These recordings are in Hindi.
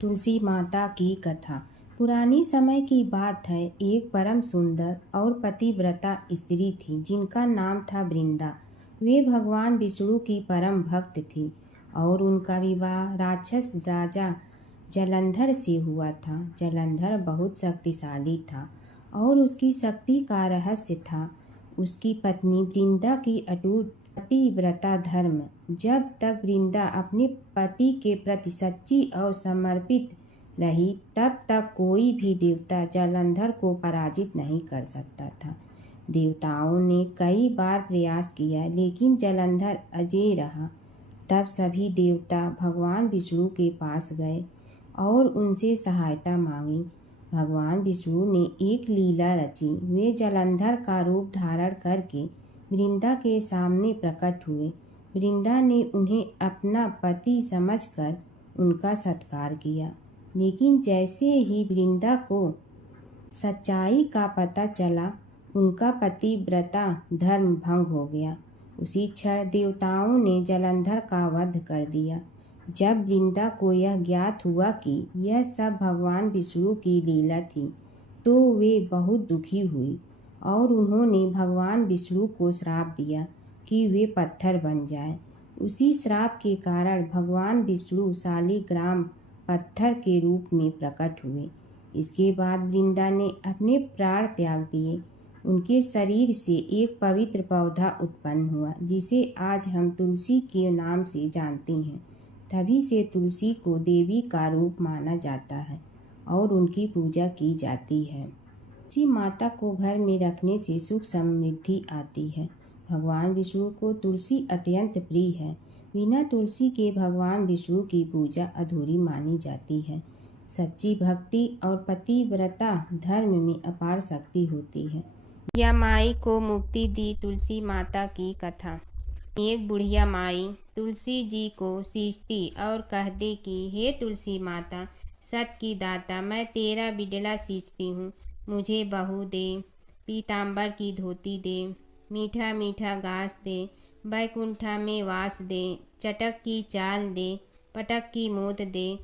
तुलसी माता की कथा। पुरानी समय की बात है। एक परम सुंदर और पतिव्रता स्त्री थी जिनका नाम था वृंदा। वे भगवान विष्णु की परम भक्त थी और उनका विवाह राक्षस राजा जलंधर से हुआ था। जलंधर बहुत शक्तिशाली था और उसकी शक्ति का रहस्य था उसकी पत्नी वृंदा की अटूट पतिव्रता धर्म। जब तक वृंदा अपने पति के प्रति सच्ची और समर्पित रही तब तक कोई भी देवता जलंधर को पराजित नहीं कर सकता था। देवताओं ने कई बार प्रयास किया लेकिन जलंधर अजेय रहा। तब सभी देवता भगवान विष्णु के पास गए और उनसे सहायता मांगी। भगवान विष्णु ने एक लीला रची। वे जलंधर का रूप धारण करके वृंदा के सामने प्रकट हुए। वृंदा ने उन्हें अपना पति समझकर उनका सत्कार किया, लेकिन जैसे ही वृंदा को सच्चाई का पता चला उनका पतिव्रता धर्म भंग हो गया। उसी क्षण देवताओं ने जलंधर का वध कर दिया। जब वृंदा को यह ज्ञात हुआ कि यह सब भगवान विष्णु की लीला थी तो वे बहुत दुखी हुई और उन्होंने भगवान विष्णु को श्राप दिया कि वे पत्थर बन जाएं। उसी श्राप के कारण भगवान विष्णु शालिग्राम पत्थर के रूप में प्रकट हुए। इसके बाद वृंदा ने अपने प्राण त्याग दिए। उनके शरीर से एक पवित्र पौधा उत्पन्न हुआ जिसे आज हम तुलसी के नाम से जानते हैं। तभी से तुलसी को देवी का रूप माना जाता है और उनकी पूजा की जाती है। तुलसी माता को घर में रखने से सुख समृद्धि आती है। भगवान विष्णु को तुलसी अत्यंत प्रिय है। बिना तुलसी के भगवान विष्णु की पूजा अधूरी मानी जाती है। सच्ची भक्ति और पतिव्रता धर्म में अपार शक्ति होती है। बुढ़िया माई को मुक्ति दी तुलसी माता की कथा। एक बुढ़िया माई तुलसी जी को सींचती और कहती कि हे तुलसी माता, सत की दाता, मैं तेरा बिडला सींचती हूँ, मुझे बहू दे, पीताम्बर की धोती दे, मीठा मीठा घास दे, बैकुंठा में वास दे, चटक की चाल दे, पटक की मोत दे,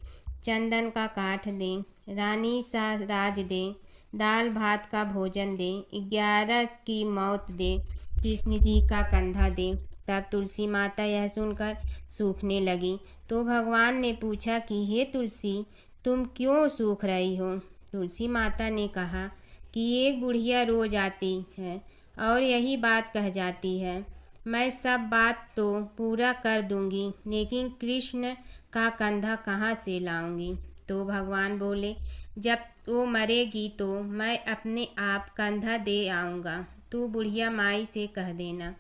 चंदन का काठ दे, रानी सा राज दे, दाल भात का भोजन दे, 11 की मौत दे, कृष्ण जी का कंधा दे। तब तुलसी माता यह सुनकर सूखने लगी तो भगवान ने पूछा कि हे तुलसी, तुम क्यों सूख रही हो? तुलसी माता ने कहा कि एक बुढ़िया रोज आती है और यही बात कह जाती है, मैं सब बात तो पूरा कर दूंगी लेकिन कृष्ण का कंधा कहाँ से लाऊंगी? तो भगवान बोले, जब वो मरेगी तो मैं अपने आप कंधा दे आऊँगा, तू बुढ़िया माई से कह देना।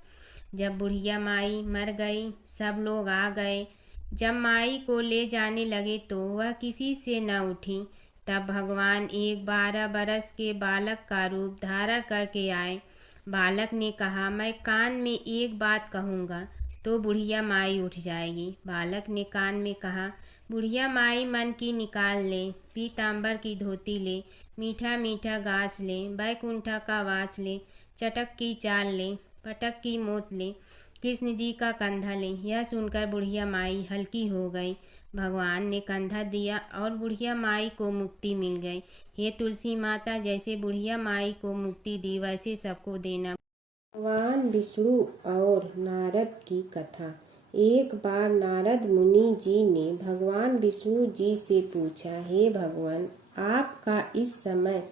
जब बुढ़िया माई मर गई सब लोग आ गए। जब माई को ले जाने लगे तो वह किसी से न उठी। तब भगवान एक 12 बरस के बालक का रूप धारण करके आए। बालक ने कहा, मैं कान में एक बात कहूँगा तो बुढ़िया माई उठ जाएगी। बालक ने कान में कहा, बुढ़िया माई मन की निकाल ले, पीताम्बर की धोती ले, मीठा मीठा घास ले, बैकुंठा का वास ले, चटक की चाल ले, पटक की मोत ले, कृष्ण जी का कंधा ले। यह सुनकर बुढ़िया माई हल्की हो गई। भगवान ने कंधा दिया और बुढ़िया माई को मुक्ति मिल गई। हे तुलसी माता, जैसे बुढ़िया माई को मुक्ति दी वैसे सबको देना। भगवान विष्णु और नारद की कथा। एक बार नारद मुनि जी ने भगवान विष्णु जी से पूछा, हे भगवान, आपका इस समय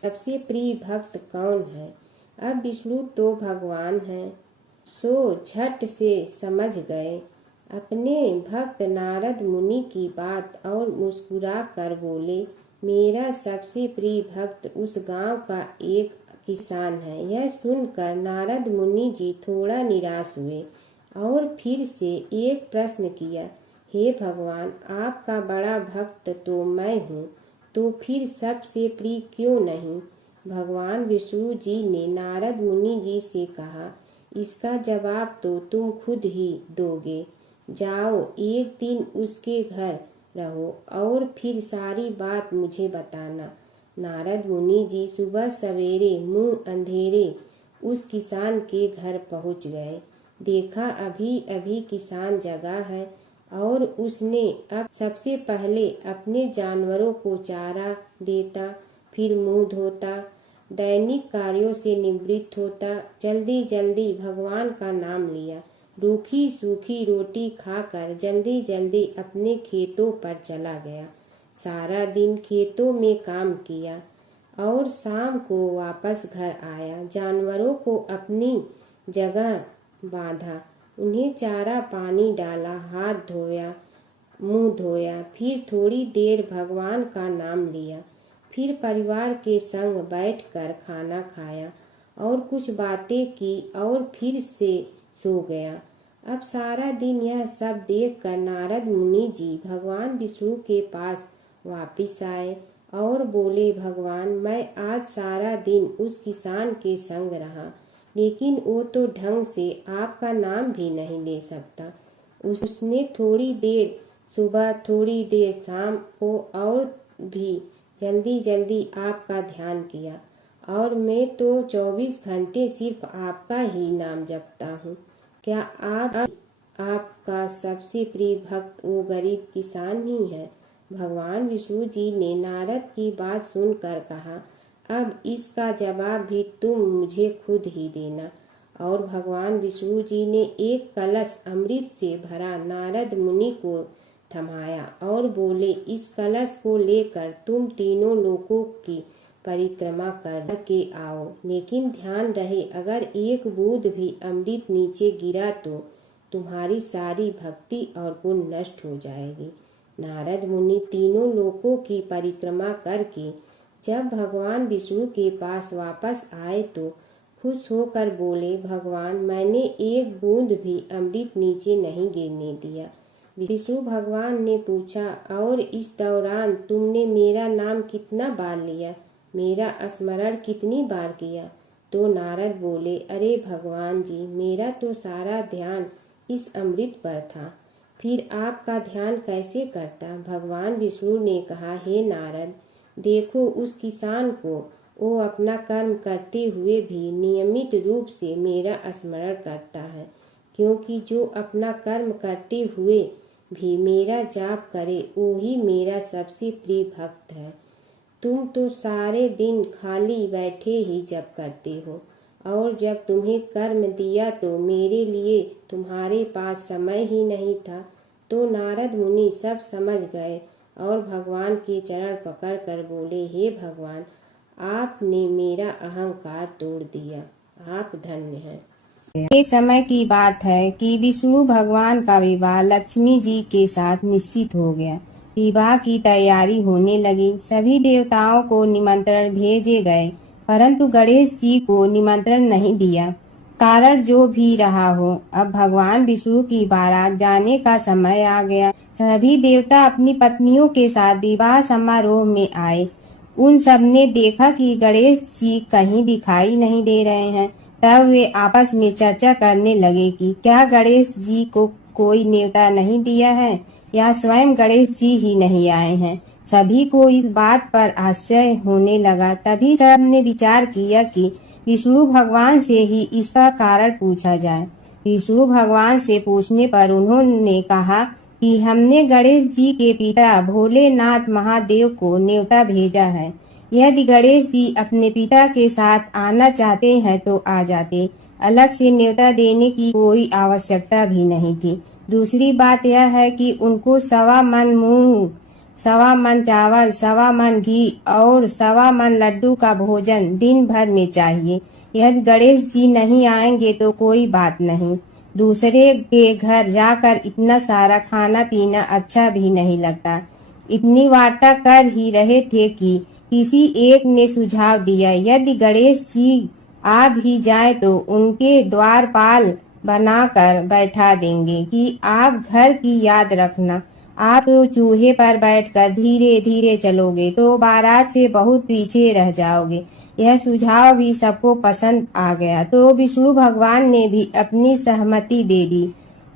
सबसे प्रिय भक्त कौन है? अब विष्णु तो भगवान हैं, सो झट से समझ गए अपने भक्त नारद मुनि की बात और मुस्कुरा कर बोले, मेरा सबसे प्रिय भक्त उस गांव का एक किसान है। यह सुनकर नारद मुनि जी थोड़ा निराश हुए और फिर से एक प्रश्न किया, हे भगवान, आपका बड़ा भक्त तो मैं हूँ, तो फिर सबसे प्रिय क्यों नहीं? भगवान विष्णु जी ने नारद मुनि जी से कहा, इसका जवाब तो तुम खुद ही दोगे। जाओ, एक दिन उसके घर रहो और फिर सारी बात मुझे बताना। नारद मुनि जी सुबह सवेरे मुंह अंधेरे उस किसान के घर पहुंच गए। देखा अभी अभी किसान जगा है और उसने अब सबसे पहले अपने जानवरों को चारा देता, फिर मुंह धोता, दैनिक कार्यों से निवृत्त होता, जल्दी जल्दी भगवान का नाम लिया, रूखी सूखी रोटी खाकर जल्दी जल्दी अपने खेतों पर चला गया। सारा दिन खेतों में काम किया और शाम को वापस घर आया। जानवरों को अपनी जगह बांधा, उन्हें चारा पानी डाला, हाथ धोया, मुंह धोया, फिर थोड़ी देर भगवान का नाम लिया, फिर परिवार के संग बैठकर खाना खाया और कुछ बातें की और फिर से सो गया। अब सारा दिन यह सब देखकर नारद मुनि जी भगवान विष्णु के पास वापिस आए और बोले, भगवान, मैं आज सारा दिन उस किसान के संग रहा, लेकिन वो तो ढंग से आपका नाम भी नहीं ले सकता। उसने थोड़ी देर सुबह, थोड़ी देर शाम को और भी जल्दी जल्दी आपका ध्यान किया, और मैं तो 24 घंटे सिर्फ आपका ही नाम जपता हूँ। क्या आपका सबसे प्रिय भक्त वो गरीब किसान ही है? भगवान विष्णु जी ने नारद की बात सुनकर कहा, अब इसका जवाब भी तुम मुझे खुद ही देना। और भगवान विष्णु जी ने एक कलश अमृत से भरा नारद मुनि को थमाया और बोले, इस कलश को लेकर तुम तीनों लोकों की परिक्रमा कर के आओ, लेकिन ध्यान रहे अगर एक बूंद भी अमृत नीचे गिरा तो तुम्हारी सारी भक्ति और पुण्य नष्ट हो जाएगी। नारद मुनि तीनों लोकों की परिक्रमा करके जब भगवान विष्णु के पास वापस आए तो खुश होकर बोले, भगवान, मैंने एक बूंद भी अमृत नीचे नहीं गिरने दिया। विष्णु भगवान ने पूछा, और इस दौरान तुमने मेरा नाम कितना बार लिया, मेरा स्मरण कितनी बार किया? तो नारद बोले, अरे भगवान जी, मेरा तो सारा ध्यान इस अमृत पर था, फिर आपका ध्यान कैसे करता? भगवान विष्णु ने कहा, हे नारद, देखो उस किसान को, वो अपना कर्म करते हुए भी नियमित रूप से मेरा स्मरण करता है, क्योंकि जो अपना कर्म करते हुए भी मेरा जाप करे वो ही मेरा सबसे प्रिय भक्त है। तुम तो सारे दिन खाली बैठे ही जप करते हो, और जब तुम्हें कर्म दिया तो मेरे लिए तुम्हारे पास समय ही नहीं था। तो नारद मुनि सब समझ गए और भगवान के चरण पकड़ कर बोले, हे भगवान, आपने मेरा अहंकार तोड़ दिया, आप धन्य हैं। एक समय की बात है कि विष्णु भगवान का विवाह लक्ष्मी जी के साथ निश्चित हो गया। विवाह की तैयारी होने लगी। सभी देवताओं को निमंत्रण भेजे गए, परंतु गणेश जी को निमंत्रण नहीं दिया। कारण जो भी रहा हो, अब भगवान विष्णु की बारात जाने का समय आ गया। सभी देवता अपनी पत्नियों के साथ विवाह समारोह में आए। उन सब ने देखा कि गणेश जी कहीं दिखाई नहीं दे रहे हैं। तब वे आपस में चर्चा करने लगे कि क्या गणेश जी को कोई न्योता नहीं दिया है, या स्वयं गणेश जी ही नहीं आए हैं। सभी को इस बात पर आश्चर्य होने लगा। तभी सब ने विचार किया कि विष्णु भगवान से ही इसका कारण पूछा जाए। विष्णु भगवान से पूछने पर उन्होंने कहा कि हमने गणेश जी के पिता भोलेनाथ महादेव को न्योता भेजा है। यदि गणेश जी अपने पिता के साथ आना चाहते हैं तो आ जाते, अलग से न्योता देने की कोई आवश्यकता भी नहीं थी। दूसरी बात यह है कि उनको 1.25 मन मूंग, 1.25 मन चावल, 1.25 मन घी और 1.25 मन लड्डू का भोजन दिन भर में चाहिए। यदि गणेश जी नहीं आएंगे तो कोई बात नहीं, दूसरे के घर जाकर इतना सारा खाना पीना अच्छा भी नहीं लगता। इतनी वार्ता कर ही रहे थे कि किसी एक ने सुझाव दिया, यदि गणेश जी आ भी जाए तो उनके द्वारपाल बनाकर बैठा देंगे कि आप घर की याद रखना। आप तो चूहे पर बैठकर धीरे धीरे चलोगे तो बारात से बहुत पीछे रह जाओगे। यह सुझाव भी सबको पसंद आ गया, तो विष्णु भगवान ने भी अपनी सहमति दे दी।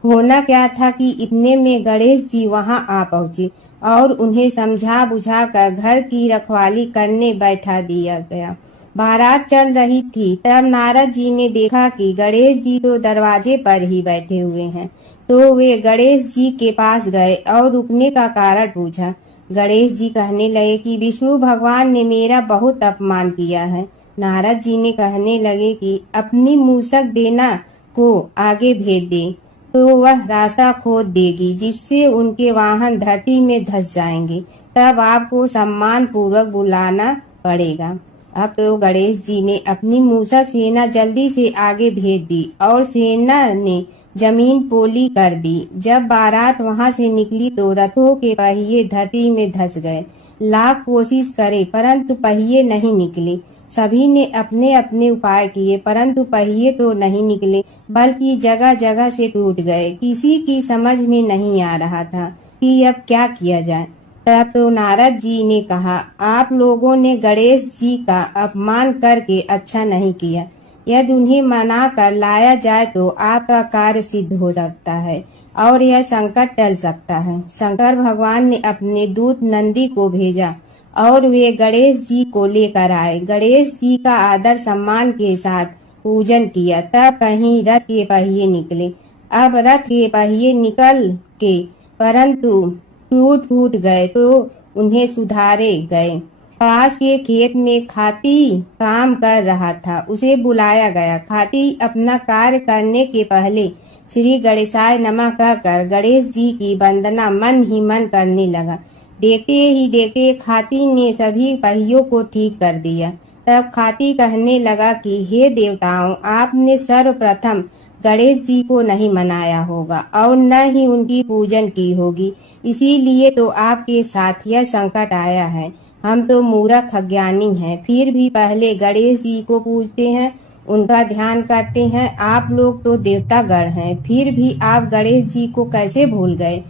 होना क्या था कि इतने में गणेश जी वहां आ पहुंचे और उन्हें समझा बुझा कर घर की रखवाली करने बैठा दिया गया। बारात चल रही थी, तब नारद जी ने देखा कि गणेश जी तो दरवाजे पर ही बैठे हुए हैं। तो वे गणेश जी के पास गए और रुकने का कारण पूछा। गणेश जी कहने लगे कि विष्णु भगवान ने मेरा बहुत अपमान किया है। नारद जी ने कहने लगे कि अपनी मूषक देना को आगे भेज दे तो वह रास्ता खोद देगी, जिससे उनके वाहन धरती में धंस जाएंगे। तब आपको सम्मान पूर्वक बुलाना पड़ेगा। अब तो गणेश जी ने अपनी मूषक सेना जल्दी से आगे भेज दी और सेना ने जमीन पोली कर दी। जब बारात वहां से निकली तो रथों के पहिए धरती में धंस गए। लाख कोशिश करे परंतु पहिए नहीं निकले। सभी ने अपने अपने उपाय किए परंतु पहिए तो नहीं निकले, बल्कि जगह जगह से टूट गए। किसी की समझ में नहीं आ रहा था कि अब क्या किया जाए। तब तो नारद जी ने कहा, आप लोगों ने गणेश जी का अपमान करके अच्छा नहीं किया। यदि उन्हें मना कर लाया जाए तो आपका कार्य सिद्ध हो सकता है और यह संकट टल सकता है। शंकर भगवान ने अपने दूत नंदी को भेजा और वे गणेश जी को लेकर आए। गणेश जी का आदर सम्मान के साथ पूजन किया। तब कहीं रथ के पहिए निकले। अब रथ के पहिए निकल के परंतु टूट गए तो उन्हें सुधारे गए। पास के खेत में खाती काम कर रहा था, उसे बुलाया गया। खाती अपना कार्य करने के पहले श्री गणेशाय नमः कहकर गणेश जी की वंदना मन ही मन करने लगा। देखते ही देखते खाती ने सभी पहियों को ठीक कर दिया। तब खाती कहने लगा कि हे देवताओं, आपने सर्वप्रथम गणेश जी को नहीं मनाया होगा और न ही उनकी पूजन की होगी, इसीलिए तो आपके साथ यह संकट आया है। हम तो मूर्ख अज्ञानी हैं, फिर भी पहले गणेश जी को पूजते हैं, उनका ध्यान करते हैं। आप लोग तो देवतागण हैं, फिर भी आप गणेश जी को कैसे भूल गए।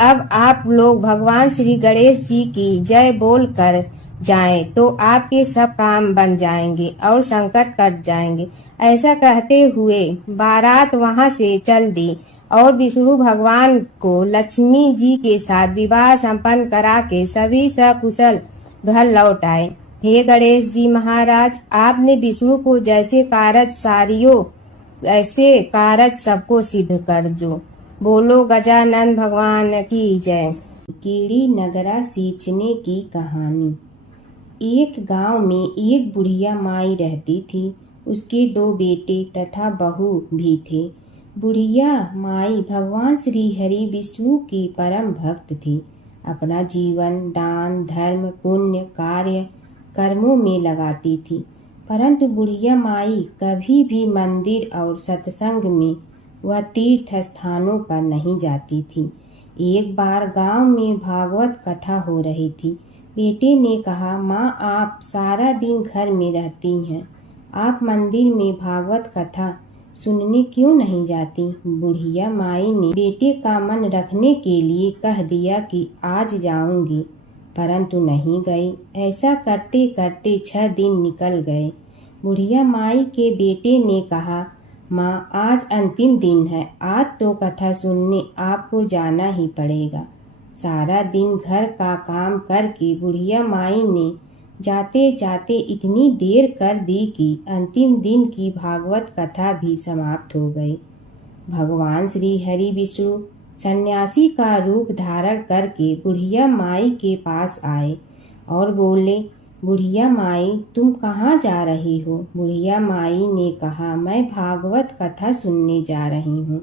अब आप लोग भगवान श्री गणेश जी की जय बोल कर जाएं तो आपके सब काम बन जाएंगे और संकट कट जाएंगे। ऐसा कहते हुए बारात वहां से चल दी और विष्णु भगवान को लक्ष्मी जी के साथ विवाह संपन्न करा के सभी सकुशल घर लौट आए। हे गणेश जी महाराज, आपने विष्णु को जैसे कारज सारियो ऐसे कारज सबको सिद्ध कर जो। बोलो गजानन भगवान की जय। कीड़ी नगरा सींचने की कहानी। एक गांव में एक बुढ़िया माई रहती थी। उसके 2 बेटे तथा बहू भी थे। बुढ़िया माई भगवान श्री हरि विष्णु की परम भक्त थी। अपना जीवन दान धर्म पुण्य कार्य कर्मों में लगाती थी, परंतु बुढ़िया माई कभी भी मंदिर और सत्संग में वह तीर्थ स्थानों पर नहीं जाती थी। एक बार गांव में भागवत कथा हो रही थी। बेटे ने कहा, माँ, आप सारा दिन घर में रहती हैं, आप मंदिर में भागवत कथा सुनने क्यों नहीं जाती। बुढ़िया माई ने बेटे का मन रखने के लिए कह दिया कि आज जाऊंगी, परंतु नहीं गई। ऐसा करते करते 6 दिन निकल गए। बुढ़िया माई के बेटे ने कहा, माँ, आज अंतिम दिन है, आज तो कथा सुनने आपको जाना ही पड़ेगा। सारा दिन घर का काम करके बुढ़िया माई ने जाते जाते इतनी देर कर दी कि अंतिम दिन की भागवत कथा भी समाप्त हो गई। भगवान श्री हरि विष्णु सन्यासी का रूप धारण करके बुढ़िया माई के पास आए और बोले, बुढ़िया माई, तुम कहाँ जा रही हो। बुढ़िया माई ने कहा, मैं भागवत कथा सुनने जा रही हूँ।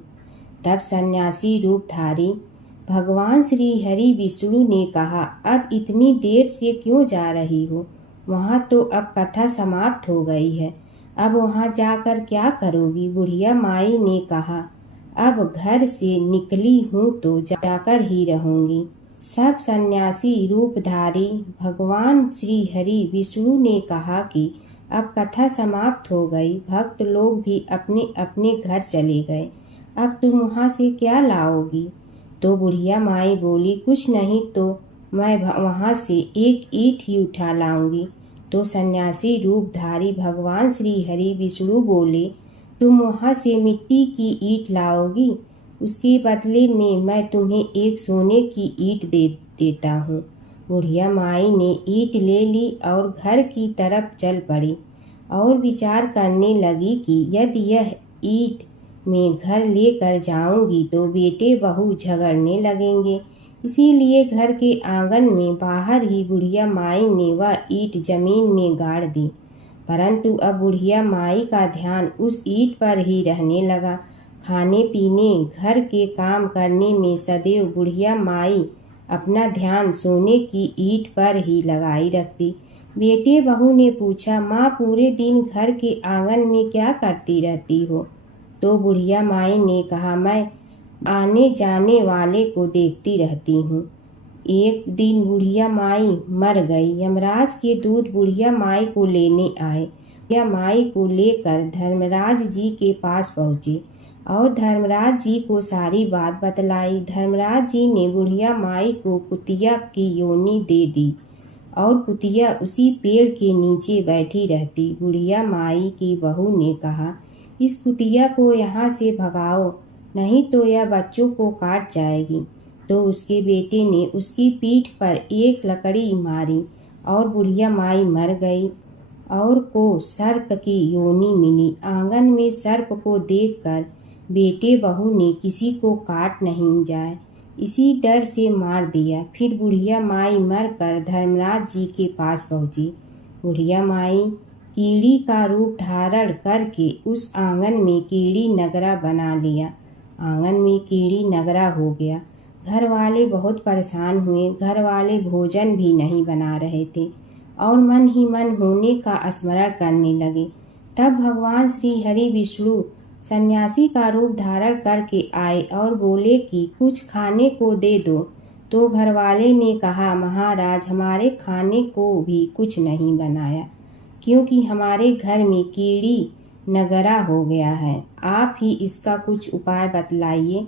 तब सन्यासी रूपधारी भगवान श्री हरि विष्णु ने कहा, अब इतनी देर से क्यों जा रही हो, वहाँ तो अब कथा समाप्त हो गई है, अब वहाँ जाकर क्या करोगी। बुढ़िया माई ने कहा, अब घर से निकली हूँ तो जाकर ही रहूंगी। सब सन्यासी रूपधारी भगवान श्री हरि विष्णु ने कहा कि अब कथा समाप्त हो गई, भक्त लोग भी अपने अपने घर चले गए, अब तुम वहाँ से क्या लाओगी। तो बुढ़िया माई बोली, कुछ नहीं तो मैं वहाँ से एक ईंट ही उठा लाऊंगी। तो सन्यासी रूपधारी भगवान श्री हरि विष्णु बोले, तुम वहाँ से मिट्टी की ईंट लाओगी, उसके बदले में मैं तुम्हें एक सोने की ईंट दे देता हूँ। बुढ़िया माई ने ईंट ले ली और घर की तरफ चल पड़ी और विचार करने लगी कि यदि यह ईंट में घर लेकर जाऊंगी तो बेटे बहू झगड़ने लगेंगे। इसीलिए घर के आंगन में बाहर ही बुढ़िया माई ने वह ईंट जमीन में गाड़ दी। परंतु अब बुढ़िया माई का ध्यान उस ईंट पर ही रहने लगा। खाने पीने घर के काम करने में सदैव बुढ़िया माई अपना ध्यान सोने की ईंट पर ही लगाई रखती। बेटे बहू ने पूछा, माँ पूरे दिन घर के आंगन में क्या करती रहती हो? तो बुढ़िया माई ने कहा, मैं आने जाने वाले को देखती रहती हूँ। एक दिन बुढ़िया माई मर गई। यमराज के दूत बुढ़िया माई को लेने आए। बुढ़िया माई को लेकर धर्मराज जी के पास पहुँचे और धर्मराज जी को सारी बात बतलाई। धर्मराज जी ने बुढ़िया माई को कुतिया की योनि दे दी और कुतिया उसी पेड़ के नीचे बैठी रहती। बुढ़िया माई की बहू ने कहा, इस कुतिया को यहाँ से भगाओ, नहीं तो यह बच्चों को काट जाएगी। तो उसके बेटे ने उसकी पीठ पर एक लकड़ी मारी और बुढ़िया माई मर गई और को सर्प की योनि मिली। आंगन में सर्प को देखकर बेटे बहू ने किसी को काट नहीं जाए इसी डर से मार दिया। फिर बुढ़िया माई मरकर धर्मराज जी के पास पहुंची। बुढ़िया माई कीड़ी का रूप धारण करके उस आंगन में कीड़ी नगरा बना लिया। आंगन में कीड़ी नगरा हो गया। घर वाले बहुत परेशान हुए। घर वाले भोजन भी नहीं बना रहे थे और मन ही मन होने का स्मरण करने लगे। तब भगवान श्री हरि विष्णु सन्यासी का रूप धारण करके आए और बोले कि कुछ खाने को दे दो। तो घरवाले ने कहा, महाराज हमारे खाने को भी कुछ नहीं बनाया, क्योंकि हमारे घर में कीड़ी नगरा हो गया है। आप ही इसका कुछ उपाय बतलाइए।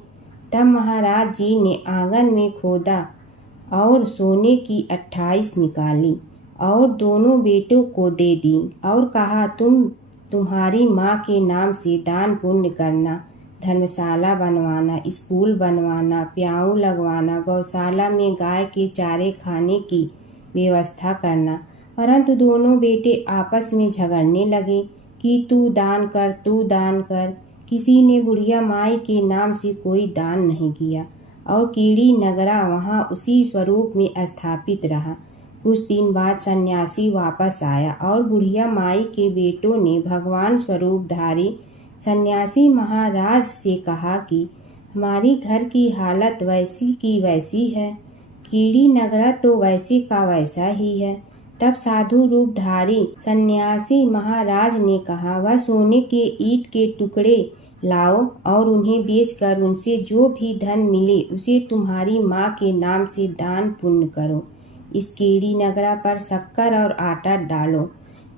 तब महाराज जी ने आंगन में खोदा और सोने की 28 निकाली और दोनों बेटों को दे दी और कहा, तुम्हारी माँ के नाम से दान पुण्य करना, धर्मशाला बनवाना, स्कूल बनवाना, प्याऊ लगवाना, गौशाला में गाय के चारे खाने की व्यवस्था करना। परंतु दोनों बेटे आपस में झगड़ने लगे कि तू दान कर, तू दान कर। किसी ने बुढ़िया माई के नाम से कोई दान नहीं किया और कीड़ी नगरा वहाँ उसी स्वरूप में स्थापित रहा। कुछ दिन बाद सन्यासी वापस आया और बुढ़िया माई के बेटों ने भगवान स्वरूपधारी सन्यासी महाराज से कहा कि हमारी घर की हालत वैसी की वैसी है, कीड़ी नगरा तो वैसे का वैसा ही है। तब साधु रूपधारी सन्यासी महाराज ने कहा, वह सोने के ईंट के टुकड़े लाओ और उन्हें बेचकर उनसे जो भी धन मिले उसे तुम्हारी माँ के नाम से दान पुण्य करो। इस कीड़ी नगरा पर शक्कर और आटा डालो।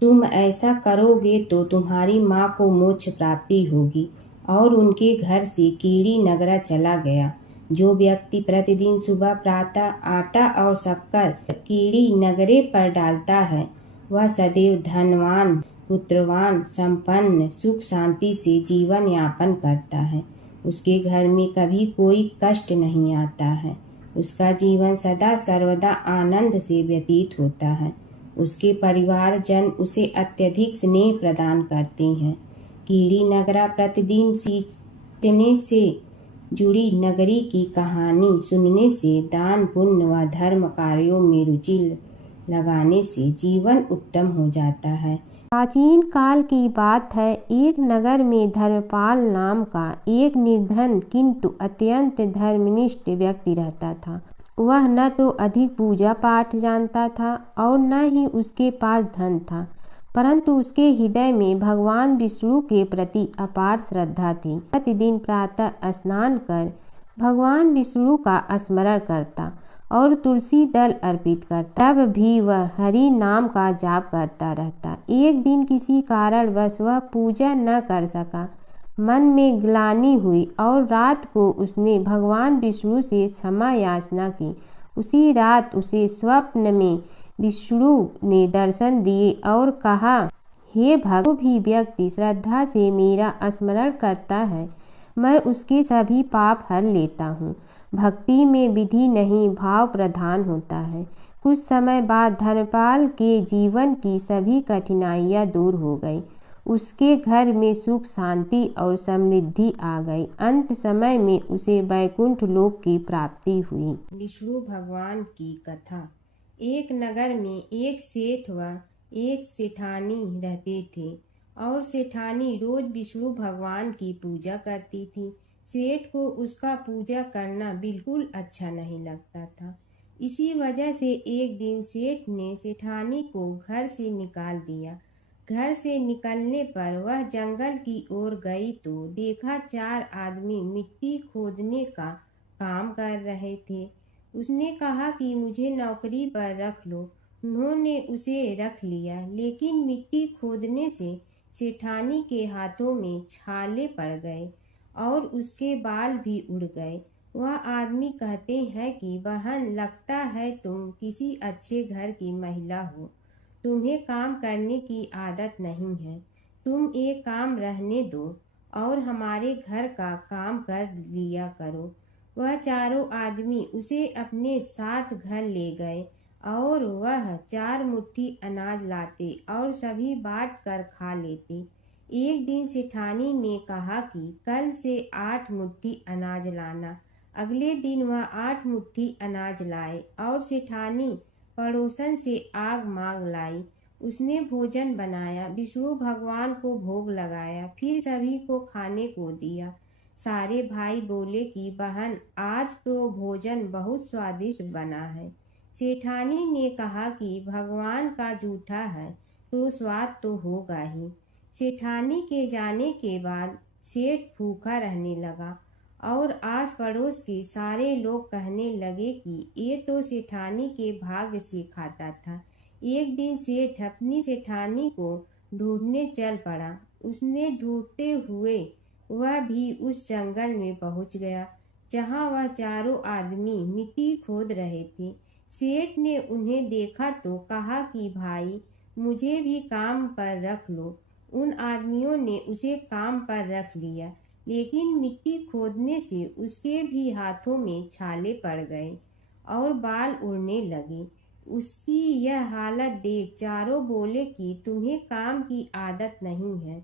तुम ऐसा करोगे तो तुम्हारी माँ को मोक्ष प्राप्ति होगी। और उनके घर से कीड़ी नगरा चला गया। जो व्यक्ति प्रतिदिन सुबह प्रातः आटा और शक्कर कीड़ी नगरे पर डालता है, वह सदैव धनवान, पुत्रवान, संपन्न, सुख शांति से जीवन यापन करता है। उसके घर में कभी कोई कष्ट नहीं आता है। उसका जीवन सदा सर्वदा आनंद से व्यतीत होता है। उसके परिवार जन उसे अत्यधिक स्नेह प्रदान करते हैं। कीड़ी नगरा प्रतिदिन सींचने से जुड़ी नगरी की कहानी सुनने से, दान पुण्य व धर्म कार्यों में रुचि लगाने से जीवन उत्तम हो जाता है। प्राचीन काल की बात है। एक नगर में धर्मपाल नाम का एक निर्धन किंतु अत्यंत धर्मनिष्ठ व्यक्ति रहता था। वह न तो अधिक पूजा पाठ जानता था और न ही उसके पास धन था, परंतु उसके हृदय में भगवान विष्णु के प्रति अपार श्रद्धा थी। प्रतिदिन प्रातः स्नान कर भगवान विष्णु का स्मरण करता और तुलसी दल अर्पित करता। तब भी वह हरि नाम का जाप करता रहता। एक दिन किसी कारणवश वह पूजा न कर सका। मन में ग्लानि हुई और रात को उसने भगवान विष्णु से क्षमा याचना की। उसी रात उसे स्वप्न में विष्णु ने दर्शन दिए और कहा, हे भगवान, जो भी व्यक्ति श्रद्धा से मेरा स्मरण करता है, मैं उसके सभी पाप हर लेता हूँ। भक्ति में विधि नहीं, भाव प्रधान होता है। कुछ समय बाद धर्मपाल के जीवन की सभी कठिनाइयाँ दूर हो गई। उसके घर में सुख शांति और समृद्धि आ गई। अंत समय में उसे वैकुंठ लोक की प्राप्ति हुई। विष्णु भगवान की कथा। एक नगर में एक सेठ व एक सेठानी रहते थे और सेठानी रोज विष्णु भगवान की पूजा करती थी। सेठ को उसका पूजा करना बिल्कुल अच्छा नहीं लगता था। इसी वजह से एक दिन सेठ ने सेठानी को घर से निकाल दिया। घर से निकलने पर वह जंगल की ओर गई तो देखा 4 आदमी मिट्टी खोदने का काम कर रहे थे। उसने कहा कि मुझे नौकरी पर रख लो। उन्होंने उसे रख लिया, लेकिन मिट्टी खोदने से सेठानी के हाथों में छाले पड़ गए और उसके बाल भी उड़ गए। वह आदमी कहते हैं कि बहन, लगता है तुम किसी अच्छे घर की महिला हो। तुम्हें काम करने की आदत नहीं है। तुम एक काम रहने दो और हमारे घर का काम कर लिया करो। वह चारों आदमी उसे अपने साथ घर ले गए और वह 4 मुट्ठी अनाज लाते और सभी बांट कर खा लेते। एक दिन सेठानी ने कहा कि कल से 8 मुट्ठी अनाज लाना। अगले दिन वह 8 मुट्ठी अनाज लाए और सेठानी पड़ोसन से आग मांग लाई। उसने भोजन बनाया, विष्णु भगवान को भोग लगाया, फिर सभी को खाने को दिया। सारे भाई बोले कि बहन, आज तो भोजन बहुत स्वादिष्ट बना है। सेठानी ने कहा कि भगवान का जूठा है तो स्वाद तो होगा ही। सेठानी के जाने के बाद सेठ भूखा रहने लगा और आस पड़ोस के सारे लोग कहने लगे कि ये तो सेठानी के भाग्य से खाता था। एक दिन सेठ अपनी सेठानी को ढूंढने चल पड़ा। उसने ढूंढते हुए वह भी उस जंगल में पहुंच गया जहां वह चारों आदमी मिट्टी खोद रहे थे। सेठ ने उन्हें देखा तो कहा कि भाई, मुझे भी काम पर रख लो। उन आदमियों ने उसे काम पर रख लिया, लेकिन मिट्टी खोदने से उसके भी हाथों में छाले पड़ गए और बाल उड़ने लगे। उसकी यह हालत देख चारों बोले कि तुम्हें काम की आदत नहीं है,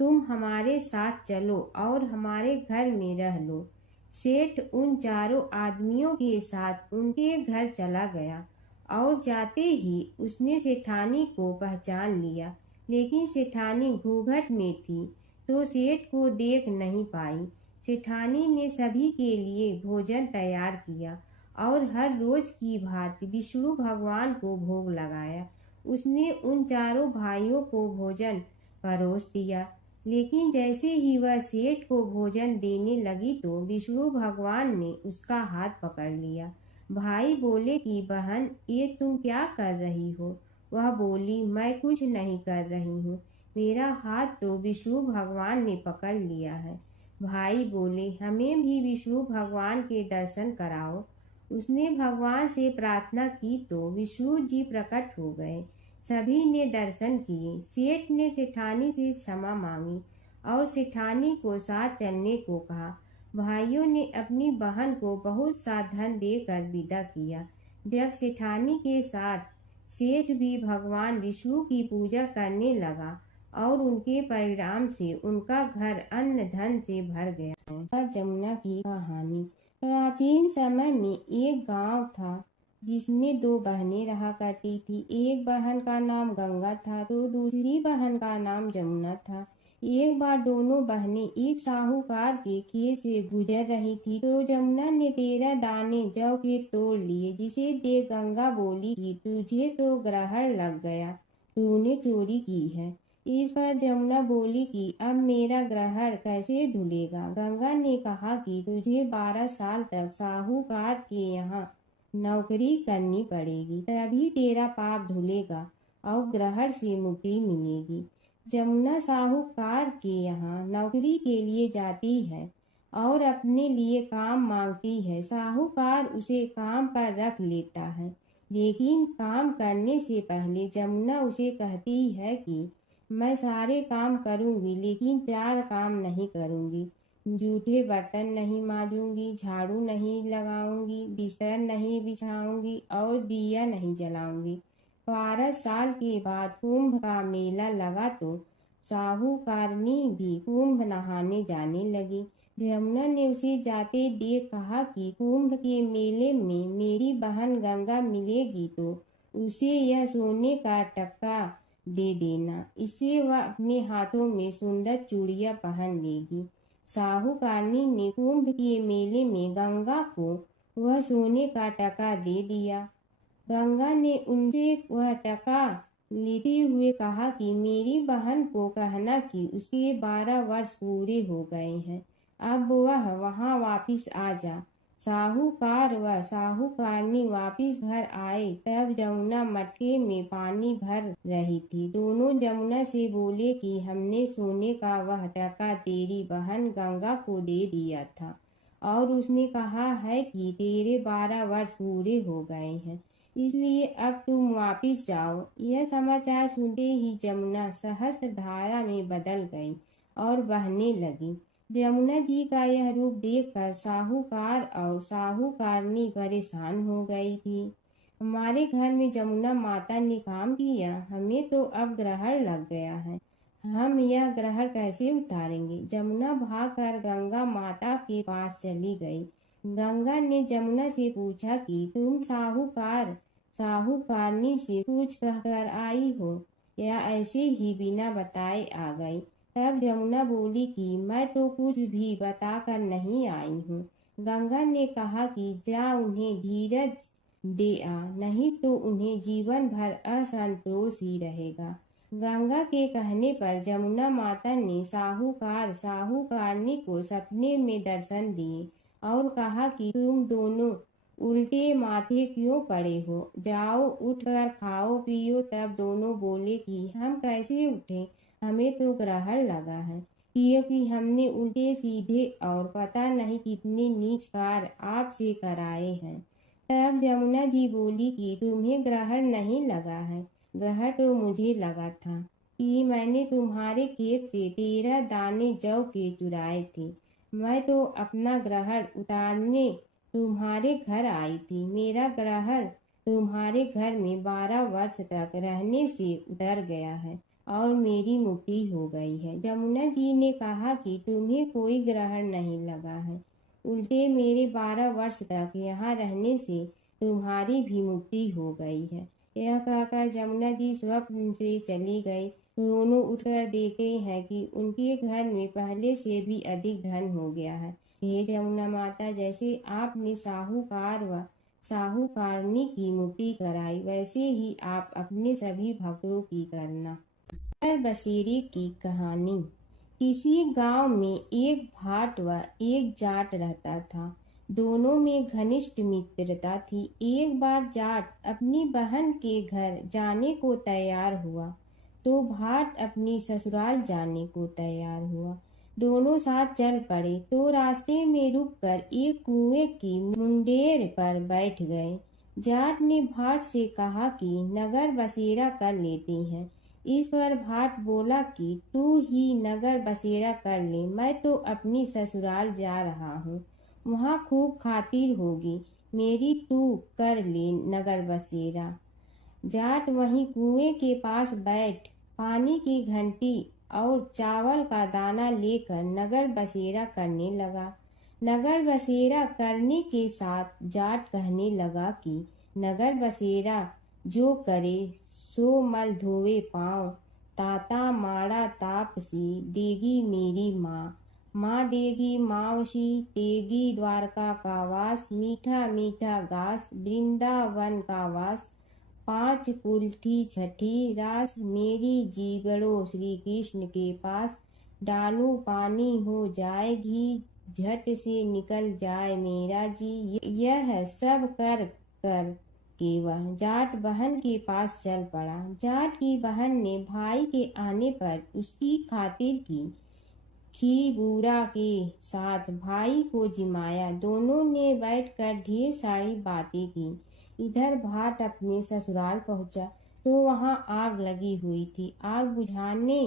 तुम हमारे साथ चलो और हमारे घर में रह लो। सेठ उन चारों आदमियों के साथ उनके घर चला गया और जाते ही उसने सेठानी को पहचान लिया, लेकिन सेठानी घूंघट में थी तो सेठ को देख नहीं पाई। सेठानी ने सभी के लिए भोजन तैयार किया और हर रोज की भांति विष्णु भगवान को भोग लगाया। उसने उन चारों भाइयों को भोजन परोस दिया, लेकिन जैसे ही वह सेठ को भोजन देने लगी तो विष्णु भगवान ने उसका हाथ पकड़ लिया। भाई बोले कि बहन, ये तुम क्या कर रही हो? वह बोली, मैं कुछ नहीं कर रही हूँ, मेरा हाथ तो विष्णु भगवान ने पकड़ लिया है। भाई बोले, हमें भी विष्णु भगवान के दर्शन कराओ। उसने भगवान से प्रार्थना की तो विष्णु जी प्रकट हो गए। सभी ने दर्शन किए। सेठ ने सेठानी से क्षमा मांगी और सेठानी को साथ चलने को कहा। भाइयों ने अपनी बहन को बहुत सा धन देकर विदा किया। जब सेठानी के साथ सेठ भी भगवान विष्णु की पूजा करने लगा और उनके परिणाम से उनका घर अन्न धन से भर गया। जमुना की कहानी। प्राचीन समय में एक गांव था जिसमें 2 बहनें रहा करती थी। एक बहन का नाम गंगा था तो दूसरी बहन का नाम जमुना था। एक बार दोनों बहनें एक साहूकार के खेत से गुजर रही थी तो जमुना ने 13 दाने जौ के तोड़ लिए, जिसे देख गंगा बोली कि तुझे तो ग्रहण लग गया, तूने चोरी की है। इस पर जमुना बोली कि अब मेरा ग्रहण कैसे धुलेगा। गंगा ने कहा कि तुझे 12 साल तक साहूकार के यहाँ नौकरी करनी पड़ेगी, तभी तेरा पाप धुलेगा और ग्रहण से मुक्ति मिलेगी। जमुना साहूकार के यहाँ नौकरी के लिए जाती है और अपने लिए काम मांगती है। साहूकार उसे काम पर रख लेता है, लेकिन काम करने से पहले जमुना उसे कहती है कि मैं सारे काम करूंगी, लेकिन 4 काम नहीं करूंगी। जूठे बर्तन नहीं मांजूंगी, झाड़ू नहीं लगाऊंगी, बिस्तर नहीं बिछाऊंगी और दिया नहीं जलाऊंगी। 12 साल के बाद कुंभ का मेला लगा तो साहूकारनी भी कुंभ नहाने जाने लगी। जमुना ने उसे जाते देख कहा कि कुंभ के मेले में मेरी बहन गंगा मिलेगी तो उसे यह सोने का टक्का दे देना, इससे वह अपने हाथों में सुंदर चूड़ियां पहन लेगी। साहूकारनी ने कुंभ के मेले में गंगा को वह सोने का टका दे दिया। गंगा ने उनसे वह टका लेते हुए कहा कि मेरी बहन को कहना कि उसके 12 वर्ष पूरे हो गए हैं, अब वह वहां वापिस आ जा। साहूकार व साहूकारनी वापिस घर आए तब जमुना मटके में पानी भर रही थी। दोनों जमुना से बोले कि हमने सोने का वह टका तेरी बहन गंगा को दे दिया था और उसने कहा है कि तेरे 12 वर्ष पूरे हो गए हैं, इसलिए अब तुम वापिस जाओ। यह समाचार सुनते ही जमुना सहस्त्र धारा में बदल गई और बहने लगी। जमुना जी का यह रूप देखकर साहूकार और साहूकारनी परेशान हो गई थी। हमारे घर में जमुना माता ने काम किया, हमें तो अब ग्रहण लग गया है, हम यह ग्रहण कैसे उतारेंगे। जमुना भागकर गंगा माता के पास चली गई। गंगा ने जमुना से पूछा कि तुम साहूकार साहूकारनी से कुछ कहकर आई हो या ऐसे ही बिना बताए आ गई। तब जमुना बोली कि मैं तो कुछ भी बताकर नहीं आई हूँ। गंगा ने कहा कि जा उन्हें धीरज दे आ, नहीं तो उन्हें जीवन भर असंतोष ही रहेगा। गंगा के कहने पर जमुना माता ने साहूकार साहूकारनी को सपने में दर्शन दिए और कहा कि तुम दोनों उल्टे माथे क्यों पड़े हो, जाओ उठकर खाओ पियो। तब दोनों बोले कि हम कैसे उठें, हमें तो ग्रहण लगा है, क्योंकि हमने उल्टे सीधे और पता नहीं कितने नीच कार्य आपसे कराए हैं। तब जमुना जी बोली कि तुम्हें ग्रहण नहीं लगा है, ग्रहण तो मुझे लगा था कि मैंने तुम्हारे खेत से 13 दाने जौ के चुराए थे। मैं तो अपना ग्रहण उतारने तुम्हारे घर आई थी। मेरा ग्रहण तुम्हारे घर में 12 वर्ष तक रहने से उतर गया है और मेरी मुक्ति हो गई है। जमुना जी ने कहा कि तुम्हें कोई ग्रहण नहीं लगा है, उल्टे मेरे 12 वर्ष तक यहाँ रहने से तुम्हारी भी मुक्ति हो गई है। यह कहकर जमुना जी स्वप्न से चली गई। दोनों उठकर देखते हैं कि उनके घर में पहले से भी अधिक धन हो गया है। हे जमुना माता, जैसे आपने साहूकार व साहूकारनी की मुक्ति कराई, वैसे ही आप अपने सभी भक्तों की करना। नगर बसेरे की कहानी। किसी गांव में एक भाट व एक जाट रहता था। दोनों में घनिष्ठ मित्रता थी। एक बार जाट अपनी बहन के घर जाने को तैयार हुआ तो भाट अपनी ससुराल जाने को तैयार हुआ। दोनों साथ चल पड़े तो रास्ते में रुककर एक कुएं की मुंडेर पर बैठ गए। जाट ने भाट से कहा कि नगर बसेरा कर लेते हैं। इस पर भाट बोला कि तू ही नगर बसेरा कर ले, मैं तो अपनी ससुराल जा रहा हूँ, वहाँ खूब खातिर होगी मेरी, तू कर ले नगर बसेरा। जाट वहीं कुएं के पास बैठ पानी की घंटी और चावल का दाना लेकर नगर बसेरा करने लगा। नगर बसेरा करने के साथ जाट कहने लगा कि नगर बसेरा जो करे सो मल धोवे पाँव, ताता माड़ा तापसी देगी मेरी माँ, माँ देगी मावशी तेगी द्वारका का वास, मीठा मीठा घास वृंदावन का वास, 5 कुल्थी छठी रास, मेरी जीवड़ो श्री कृष्ण के पास, डालू पानी हो जाए घी, झट से निकल जाए मेरा जी। यह सब कर कर के वह जाट बहन के पास चल पड़ा। जाट की बहन ने भाई के आने पर उसकी खातिर की खी बूढ़ा के साथ भाई को जिमाया। दोनों ने बैठकर ढेर सारी बातें की। इधर भाट अपने ससुराल पहुंचा तो वहां आग लगी हुई थी। आग बुझाने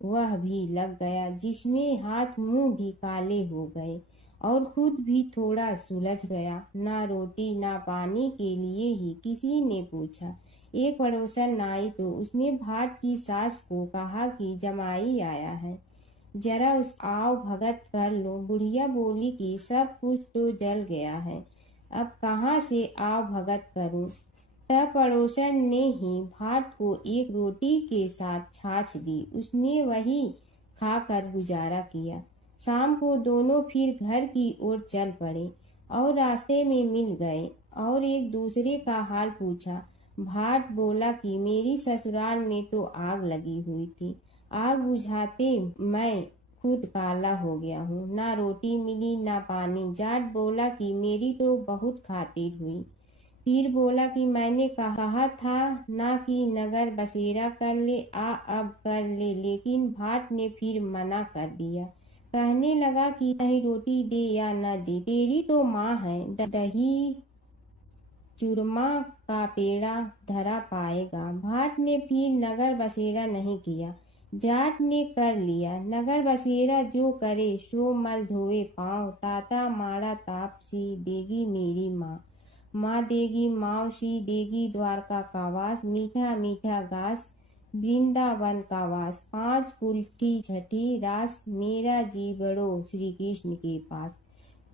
वह भी लग गया, जिसमें हाथ मुंह भी काले हो गए और खुद भी थोड़ा सुलझ गया। ना रोटी ना पानी के लिए ही किसी ने पूछा। एक पड़ोसन आई तो उसने भाट की सास को कहा कि जमाई आया है, जरा उस आव भगत कर लो। बुढ़िया बोली कि सब कुछ तो जल गया है, अब कहाँ से आव भगत करूं। तब पड़ोसन ने ही भाट को एक रोटी के साथ छाछ दी। उसने वही खाकर गुजारा किया। शाम को दोनों फिर घर की ओर चल पड़े और रास्ते में मिल गए और एक दूसरे का हाल पूछा। भाट बोला कि मेरी ससुराल में तो आग लगी हुई थी, आग बुझाते मैं खुद काला हो गया हूँ, ना रोटी मिली ना पानी। जाट बोला कि मेरी तो बहुत खातिर हुई। फिर बोला कि मैंने कहा था ना कि नगर बसेरा कर ले, अब कर ले। लेकिन भाट ने फिर मना कर दिया। कहने लगा कि चाहे रोटी दे या न दे, तेरी तो माँ है, दही चूरमा का पेड़ा धरा पाएगा। भाट ने फिर नगर बसेरा नहीं किया, जाट ने कर लिया। नगर बसेरा जो करे सो मल धोवे पाँव, ताता मारा तापसी देगी मेरी माँ। माँ देगी मावसी देगी द्वारका का वास, मीठा मीठा घास वृंदावन का वास। 5 कुल्ठी छठी रास, मेरा जी बड़ो श्री कृष्ण के पास।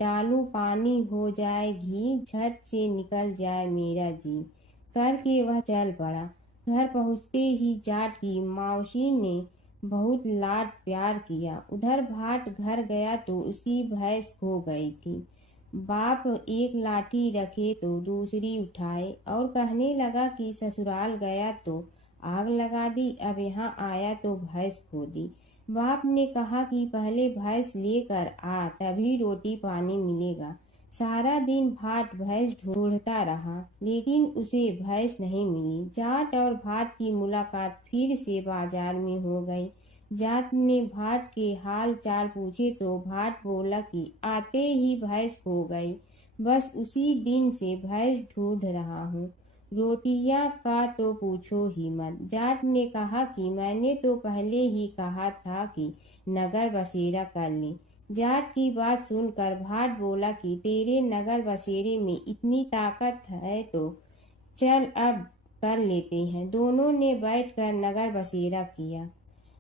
डालू पानी हो जाए घी, झट से निकल जाए मेरा जी। करके वह चल पड़ा। घर पहुँचते ही जाट की मौसी ने बहुत लाड प्यार किया। उधर भाट घर गया तो उसकी भैंस खो गई थी। बाप एक लाठी रखे तो दूसरी उठाए और कहने लगा कि ससुराल गया तो आग लगा दी, अब यहाँ आया तो भैंस खो दी। बाप ने कहा कि पहले भैंस लेकर आ, तभी रोटी पानी मिलेगा। सारा दिन भाट भैंस ढूंढता रहा, लेकिन उसे भैंस नहीं मिली। जाट और भाट की मुलाकात फिर से बाजार में हो गई। जाट ने भाट के हाल चाल पूछे तो भाट बोला कि आते ही भैंस खो गई, बस उसी दिन से भैंस ढूंढ रहा हूँ। रोटियां का तो पूछो ही मत। जाट ने कहा कि मैंने तो पहले ही कहा था कि नगर बसेरा कर ले। जाट की बात सुनकर भाट बोला कि तेरे नगर बसेरे में इतनी ताकत है तो चल अब कर लेते हैं। दोनों ने बैठकर नगर बसेरा किया।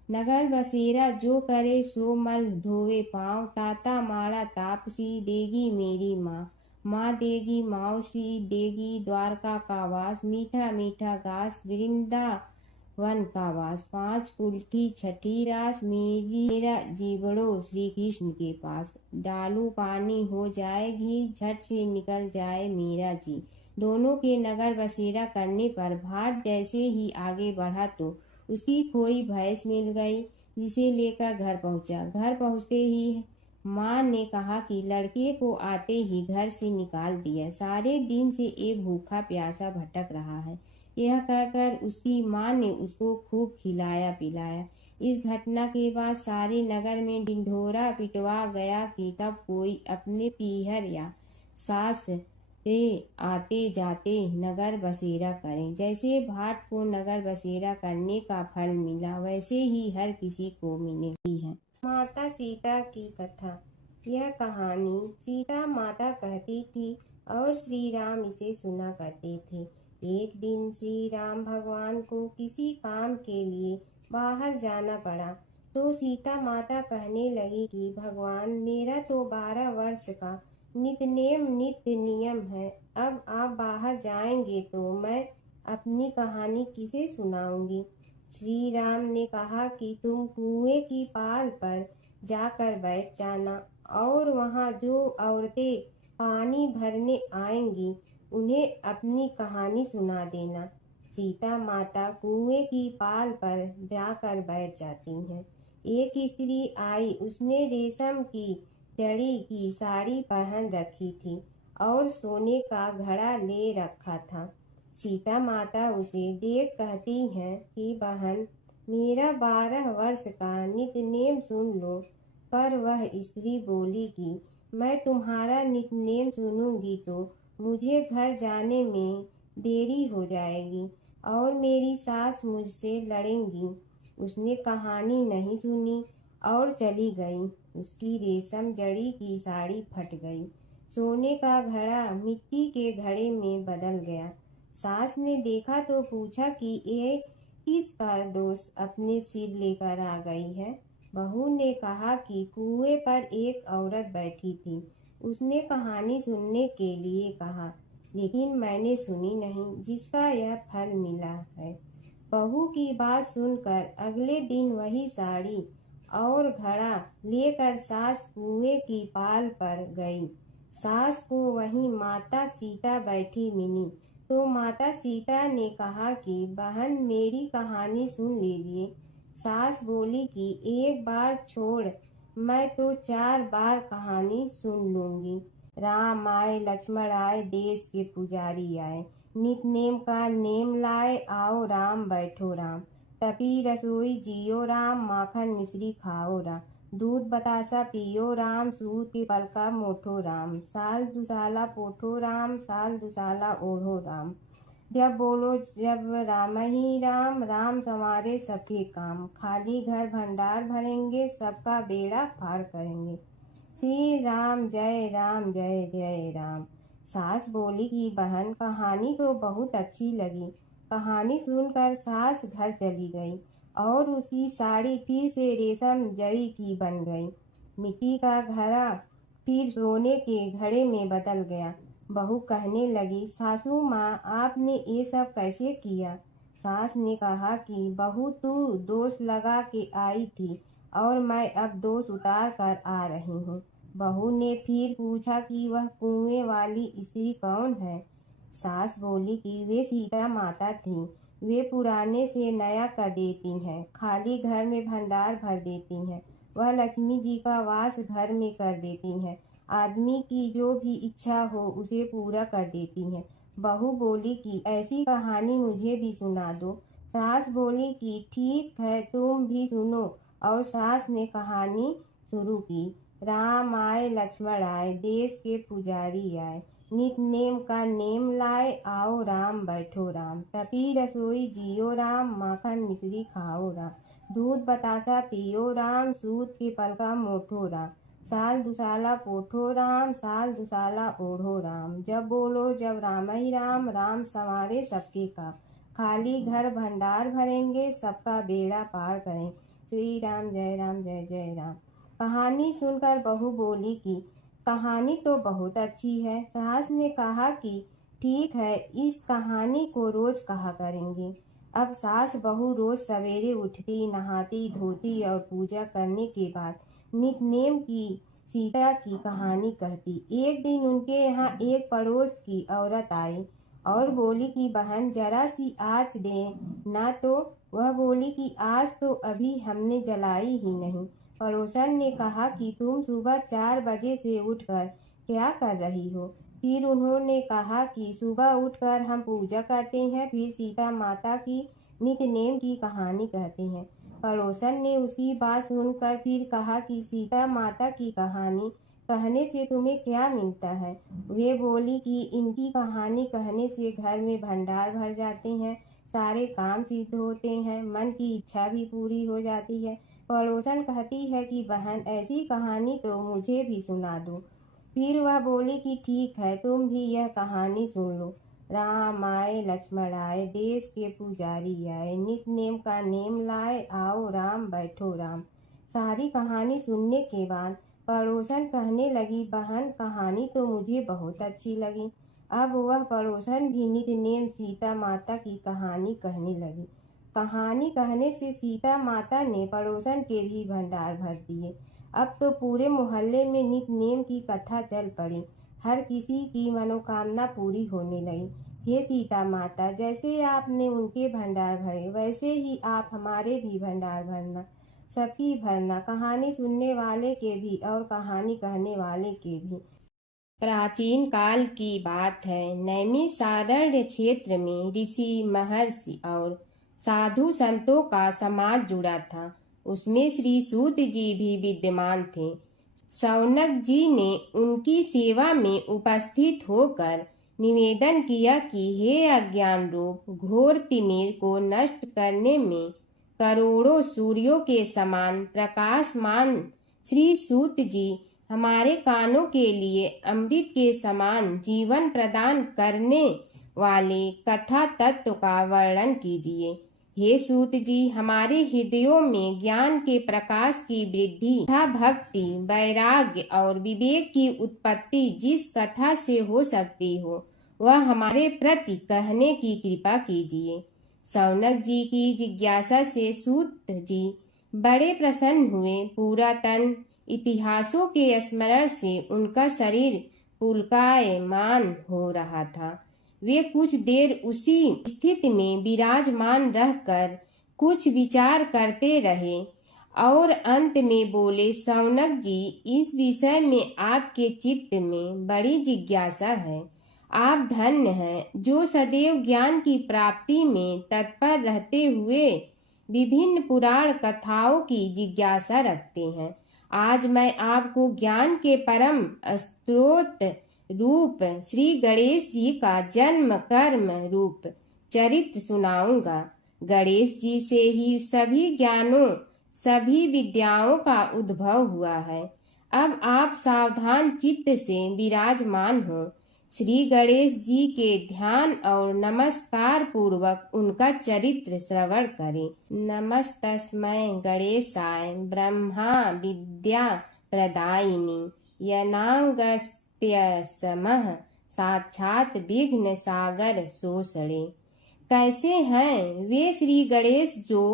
नगर बसेरा जो करे सो मल धोवे पाँव, ताता मारा तापसी देगी मेरी माँ। माँ देगी मौसी देगी द्वारका का वास, मीठा मीठा घास वृंदावन का वास। 5 कुल्ठी छठी रास, मेरा जीवड़ो श्री कृष्ण के पास। डालू पानी हो जाए घी, झट से निकल जाए मेरा जी। दोनों के नगर बसेरा करने पर भाट जैसे ही आगे बढ़ा तो उसकी खोई भैंस मिल गई, जिसे लेकर घर पहुंचा। घर पहुंचते ही माँ ने कहा कि लड़के को आते ही घर से निकाल दिया, सारे दिन से ये भूखा प्यासा भटक रहा है। यह कहकर उसकी माँ ने उसको खूब खिलाया पिलाया। इस घटना के बाद सारे नगर में ढिंढोरा पिटवा गया कि तब कोई अपने पीहर या सास रे आते जाते नगर बसेरा करें। जैसे भाट को नगर बसेरा करने का फल मिला, वैसे ही हर किसी को मिलती है। माता सीता की कथा। यह कहानी सीता माता कहती थी और श्री राम इसे सुना करते थे। एक दिन श्री राम भगवान को किसी काम के लिए बाहर जाना पड़ा तो सीता माता कहने लगी कि भगवान, मेरा तो 12 वर्ष का नित्य नियम है, अब आप बाहर जाएंगे तो मैं अपनी कहानी किसे सुनाऊंगी। श्री राम ने कहा कि तुम कुएं की पाल पर जाकर बैठ जाना और वहां जो औरतें पानी भरने आएंगी उन्हें अपनी कहानी सुना देना। सीता माता कुएं की पाल पर जाकर बैठ जाती हैं। एक स्त्री आई, उसने रेशम की जड़ी की साड़ी पहन रखी थी और सोने का घड़ा ले रखा था। सीता माता उसे देख कहती हैं कि बहन, मेरा 12 वर्ष का नित्य नेम सुन लो। पर वह स्त्री बोली कि मैं तुम्हारा नित्य नेम सुनूंगी तो मुझे घर जाने में देरी हो जाएगी और मेरी सास मुझसे लड़ेंगी। उसने कहानी नहीं सुनी और चली गई। उसकी रेशम जड़ी की साड़ी फट गई, सोने का घड़ा मिट्टी के घड़े में बदल गया। सास ने देखा तो पूछा कि ये किसका दोष अपने सिर लेकर आ गई है। बहू ने कहा कि कुएं पर एक औरत बैठी थी, उसने कहानी सुनने के लिए कहा, लेकिन मैंने सुनी नहीं, जिसका यह फल मिला है। बहू की बात सुनकर अगले दिन वही साड़ी और घड़ा लेकर सास कुएं की पाल पर गई। सास को वहीं माता सीता बैठी मिली तो माता सीता ने कहा कि बहन मेरी कहानी सुन लीजिए। सास बोली कि एक बार छोड़, मैं तो 4 बार कहानी सुन लूंगी। राम आए लक्ष्मण आए देश के पुजारी आए, नित नेम का नेम लाए आओ राम बैठो राम। तपी रसोई जियो राम, माखन मिश्री खाओ राम। दूध बतासा पियो राम, सूत के पलका मोठो राम। साल दुसाला पोठो राम, साल दुसाला ओढ़ो राम। जब बोलो जब राम ही राम, राम संवारे सबके काम। खाली घर भंडार भरेंगे, सबका बेड़ा पार करेंगे। श्री राम जय राम जय जय राम। सास बोली कि बहन कहानी तो बहुत अच्छी लगी। कहानी सुनकर सास घर चली गई और उसकी साड़ी फिर से रेशम जड़ी की बन गई। मिट्टी का घड़ा फिर सोने के घड़े में बदल गया। बहू कहने लगी, सासू माँ आपने ये सब कैसे किया? सास ने कहा कि बहू तू दोष लगा के आई थी और मैं अब दोष उतार कर आ रही हूँ। बहू ने फिर पूछा कि वह कुएं वाली स्त्री कौन है? सास बोली कि वे सीता माता थी। वे पुराने से नया कर देती हैं, खाली घर में भंडार भर देती हैं। वह लक्ष्मी जी का वास घर में कर देती हैं। आदमी की जो भी इच्छा हो उसे पूरा कर देती हैं। बहू बोली कि ऐसी कहानी मुझे भी सुना दो। सास बोली कि ठीक है तुम भी सुनो, और सास ने कहानी शुरू की। राम आए लक्ष्मण आए देश के पुजारी आए, नित नेम का नेम लाए आओ राम बैठो राम। तपी रसोई जियो राम, माखन मिश्री खाओ राम। दूध बतासा पियो राम, सूत के पलका मोठो राम। साल दुसाला पोठो राम, साल दुसाला ओढ़ो राम। जब बोलो जब राम ही राम, राम संवारे सबके काम। खाली घर भंडार भरेंगे, सबका बेड़ा पार करें। श्री राम जय जय राम। कहानी सुनकर बहू बोली कि कहानी तो बहुत अच्छी है। सास ने कहा कि ठीक है, इस कहानी को रोज कहा करेंगे। अब सास बहू रोज सवेरे उठती, नहाती धोती और पूजा करने के बाद नित नेम की सीता की कहानी कहती। एक दिन उनके यहाँ एक पड़ोस की औरत आई और बोली कि बहन जरा सी आँच दे ना। तो वह बोली कि आज तो अभी हमने जलाई ही नहीं। पड़ोसन ने कहा कि तुम सुबह 4 बजे से उठकर क्या कर रही हो? फिर उन्होंने कहा कि सुबह उठकर हम पूजा करते हैं, फिर सीता माता की नित नेम की कहानी कहते हैं। पड़ोसन ने उसकी बात सुनकर फिर कहा कि सीता माता की कहानी कहने से तुम्हें क्या मिलता है? वे बोली कि इनकी कहानी कहने से घर में भंडार भर जाते हैं, सारे काम सिद्ध होते हैं, मन की इच्छा भी पूरी हो जाती है। पड़ोसन कहती है कि बहन ऐसी कहानी तो मुझे भी सुना दो। फिर वह बोली कि ठीक है तुम भी यह कहानी सुन लो। राम आए लक्ष्मण आए देश के पुजारी आए, नित नेम का नेम लाए आओ राम बैठो राम। सारी कहानी सुनने के बाद पड़ोसन कहने लगी, बहन कहानी तो मुझे बहुत अच्छी लगी। अब वह पड़ोसन भी नित नेम सीता माता की कहानी कहने लगी। कहानी कहने से सीता माता ने पड़ोसन के भी भंडार भर दिए। अब तो पूरे मोहल्ले में नित नेम की कथा चल पड़ी। हर किसी की मनोकामना पूरी होने लगी। हे सीता माता, जैसे आपने उनके भंडार भरे वैसे ही आप हमारे भी भंडार भरना, सबकी भरना, कहानी सुनने वाले के भी और कहानी कहने वाले के भी। प्राचीन काल की बात है। नैमिषारण्य क्षेत्र में ऋषि महर्षि और साधु संतों का समाज जुड़ा था। उसमें श्री सूत जी भी विद्यमान थे। शौनक जी ने उनकी सेवा में उपस्थित होकर निवेदन किया कि हे अज्ञान रूप घोर तिमिर को नष्ट करने में करोड़ों सूर्यों के समान प्रकाशमान श्री सूत जी हमारे कानों के लिए अमृत के समान जीवन प्रदान करने वाले कथा तत्व का वर्णन कीजिए। हे सूत जी, हमारे हृदयों में ज्ञान के प्रकाश की वृद्धि तथा भक्ति, वैराग्य और विवेक की उत्पत्ति जिस कथा से हो सकती हो, वह हमारे प्रति कहने की कृपा कीजिए। शौनक जी की जिज्ञासा से सूत जी बड़े प्रसन्न हुए। पुरातन इतिहासों के स्मरण से उनका शरीर पुलकायमान हो रहा था। वे कुछ देर उसी स्थिति में विराजमान रहकर कुछ विचार करते रहे और अंत में बोले, शौनक जी, इस विषय में आपके चित्त में बड़ी जिज्ञासा है। आप धन्य हैं जो सदैव ज्ञान की प्राप्ति में तत्पर रहते हुए विभिन्न पुराण कथाओं की जिज्ञासा रखते हैं। आज मैं आपको ज्ञान के परम स्रोत रूप श्री गणेश जी का जन्म कर्म रूप चरित्र सुनाऊंगा। गणेश जी से ही सभी ज्ञानों, सभी विद्याओं का उद्भव हुआ है। अब आप सावधान चित्त से विराजमान हो। श्री गणेश जी के ध्यान और नमस्कार पूर्वक उनका चरित्र श्रवण करें। नमस्तस्मै गणेशाय ब्रह्मा विद्या प्रदायिनी यनागस्त्यसमः साक्षात विघ्न सागर सोसड़े। कैसे हैं वे श्री गणेश जो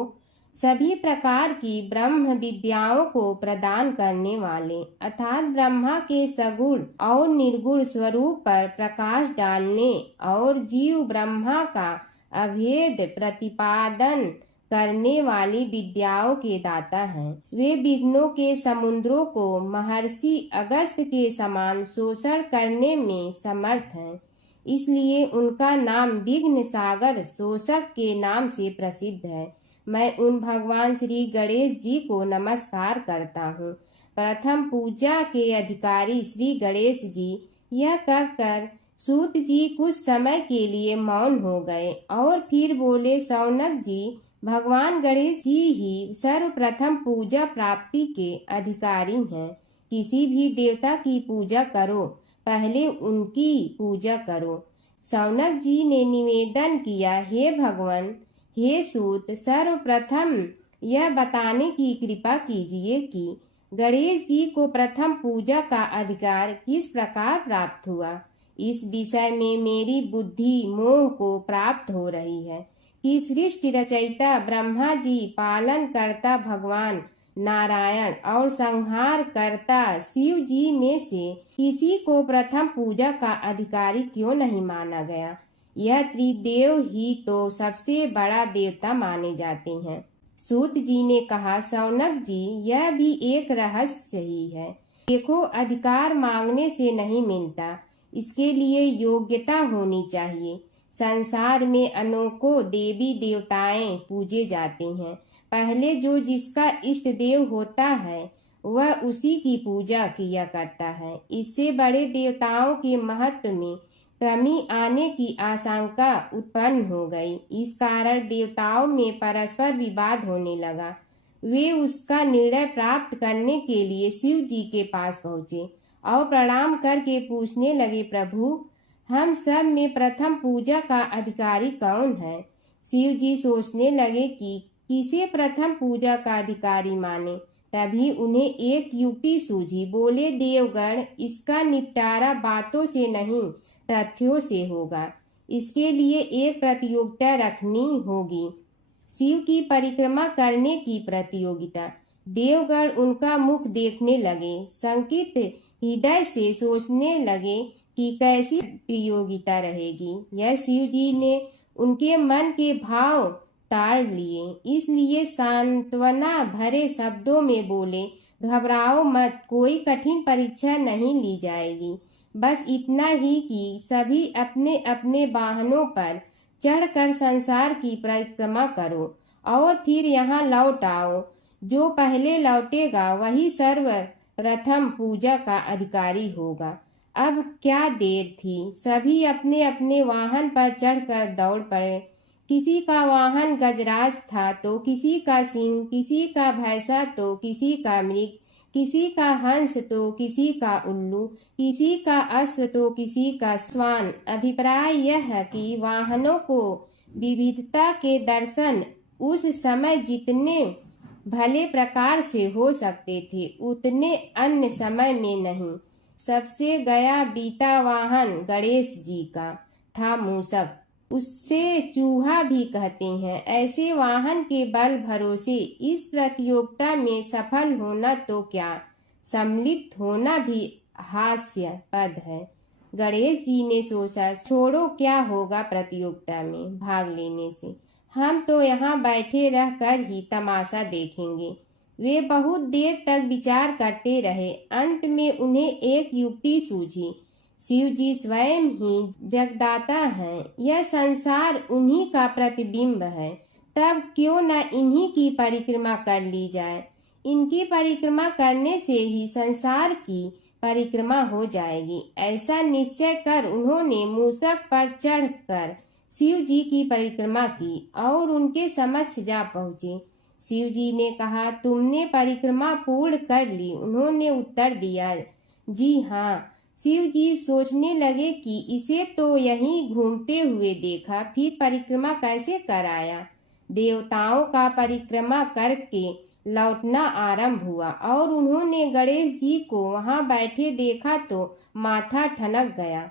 सभी प्रकार की ब्रह्म विद्याओं को प्रदान करने वाले, अर्थात ब्रह्मा के सगुण और निर्गुण स्वरूप पर प्रकाश डालने और जीव ब्रह्मा का अभेद प्रतिपादन करने वाली विद्याओं के दाता हैं। वे विघ्नों के समुद्रों को महर्षि अगस्त्य के समान शोषण करने में समर्थ हैं। इसलिए उनका नाम विघ्न सागर शोषक के नाम से प्रसिद्ध है। मैं उन भगवान श्री गणेश जी को नमस्कार करता हूँ। प्रथम पूजा के अधिकारी श्री गणेश जी, यह कहकर सूत जी कुछ समय के लिए मौन हो गए और फिर बोले, शौनक जी, भगवान गणेश जी ही सर्वप्रथम पूजा प्राप्ति के अधिकारी हैं। किसी भी देवता की पूजा करो, पहले उनकी पूजा करो। शौनक जी ने निवेदन किया, हे भगवान, हे सूत, सर्वप्रथम यह बताने की कृपा कीजिए कि गणेश जी को प्रथम पूजा का अधिकार किस प्रकार प्राप्त हुआ। इस विषय में मेरी बुद्धि मोह को प्राप्त हो रही है कि सृष्टि रचयिता ब्रह्मा जी, पालन करता भगवान नारायण और संहार करता शिव जी में से किसी को प्रथम पूजा का अधिकारी क्यों नहीं माना गया। यह त्रिदेव ही तो सबसे बड़ा देवता माने जाते हैं। सूत जी ने कहा, शौनक जी, यह भी एक रहस्य ही है। देखो, अधिकार मांगने से नहीं मिलता, इसके लिए योग्यता होनी चाहिए। संसार में अनेकों देवी देवताएं पूजे जाते हैं। पहले जो जिसका इष्ट देव होता है वह उसी की पूजा किया करता है। इससे बड़े देवताओं के महत्व में कमी आने की आशंका उत्पन्न हो गई। इस कारण देवताओं में परस्पर विवाद होने लगा। वे उसका निर्णय प्राप्त करने के लिए शिव जी के पास पहुँचे और प्रणाम करके पूछने लगे, प्रभु, हम सब में प्रथम पूजा का अधिकारी कौन है। शिव जी सोचने लगे कि किसे प्रथम पूजा का अधिकारी माने। तभी उन्हें एक युक्ति सूझी। बोले, देवगण, इसका निपटारा बातों से नहीं तथ्यों से होगा। इसके लिए एक प्रतियोगिता रखनी होगी, शिव की परिक्रमा करने की प्रतियोगिता। देवगण उनका मुख देखने लगे, शंकित हृदय से सोचने लगे कि कैसी प्रतियोगिता रहेगी। यह शिव जी ने उनके मन के भाव ताड़ लिए, इसलिए सांत्वना भरे शब्दों में बोले, घबराओ मत, कोई कठिन परीक्षा नहीं ली जाएगी। बस इतना ही कि सभी अपने अपने वाहनों पर चढ़कर संसार की परिक्रमा करो और फिर यहाँ लौट आओ। जो पहले लौटेगा वही सर्वप्रथम पूजा का अधिकारी होगा। अब क्या देर थी, सभी अपने अपने वाहन पर चढ़कर दौड़ पड़े। किसी का वाहन गजराज था तो किसी का सिंह, किसी का भैंसा तो किसी का मृग, किसी का हंस तो किसी का उल्लू, किसी का अश्व तो किसी का श्वान। अभिप्राय यह है कि वाहनों को विविधता के दर्शन उस समय जितने भले प्रकार से हो सकते थे उतने अन्य समय में नहीं। सबसे गया बीता वाहन गणेश जी का था मूषक, उससे चूहा भी कहते हैं। ऐसे वाहन के बल भरोसे इस प्रतियोगिता में सफल होना तो क्या, सम्मिलित होना भी हास्यास्पद है। गणेश जी ने सोचा, छोड़ो, क्या होगा प्रतियोगिता में भाग लेने से, हम तो यहाँ बैठे रह कर ही तमाशा देखेंगे। वे बहुत देर तक विचार करते रहे। अंत में उन्हें एक युक्ति सूझी। शिव जी स्वयं ही जगदाता हैं, यह संसार उन्हीं का प्रतिबिंब है, तब क्यों न इन्हीं की परिक्रमा कर ली जाए। इनकी परिक्रमा करने से ही संसार की परिक्रमा हो जाएगी। ऐसा निश्चय कर उन्होंने मूषक पर चढ़कर शिव जी की परिक्रमा की और उनके समक्ष जा पहुँचे। शिव जी ने कहा, तुमने परिक्रमा पूर्ण कर ली? उन्होंने उत्तर दिया, जी हाँ। शिव जी सोचने लगे कि इसे तो यहीं घूमते हुए देखा, फिर परिक्रमा कैसे कराया। देवताओं का परिक्रमा करके लौटना आरंभ हुआ और उन्होंने गणेश जी को वहां बैठे देखा तो माथा ठनक गया।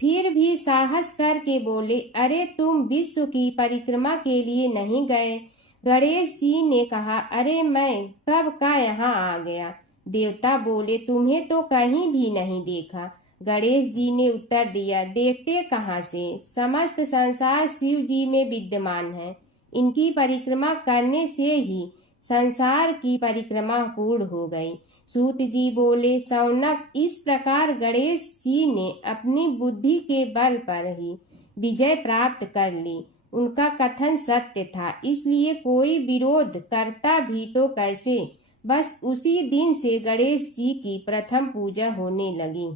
फिर भी साहस करके बोले, अरे तुम विश्व की परिक्रमा के लिए नहीं गए? गणेश जी ने कहा, अरे मैं कब का यहाँ आ गया। देवता बोले, तुम्हें तो कहीं भी नहीं देखा। गणेश जी ने उत्तर दिया, देखते कहाँ से, समस्त संसार शिव जी में विद्यमान है। इनकी परिक्रमा करने से ही संसार की परिक्रमा पूर्ण हो गई। सूत जी बोले, शौनक, इस प्रकार गणेश जी ने अपनी बुद्धि के बल पर ही विजय प्राप्त कर ली। उनका कथन सत्य था, इसलिए कोई विरोध करता भी तो कैसे। बस उसी दिन से गणेश जी की प्रथम पूजा होने लगी।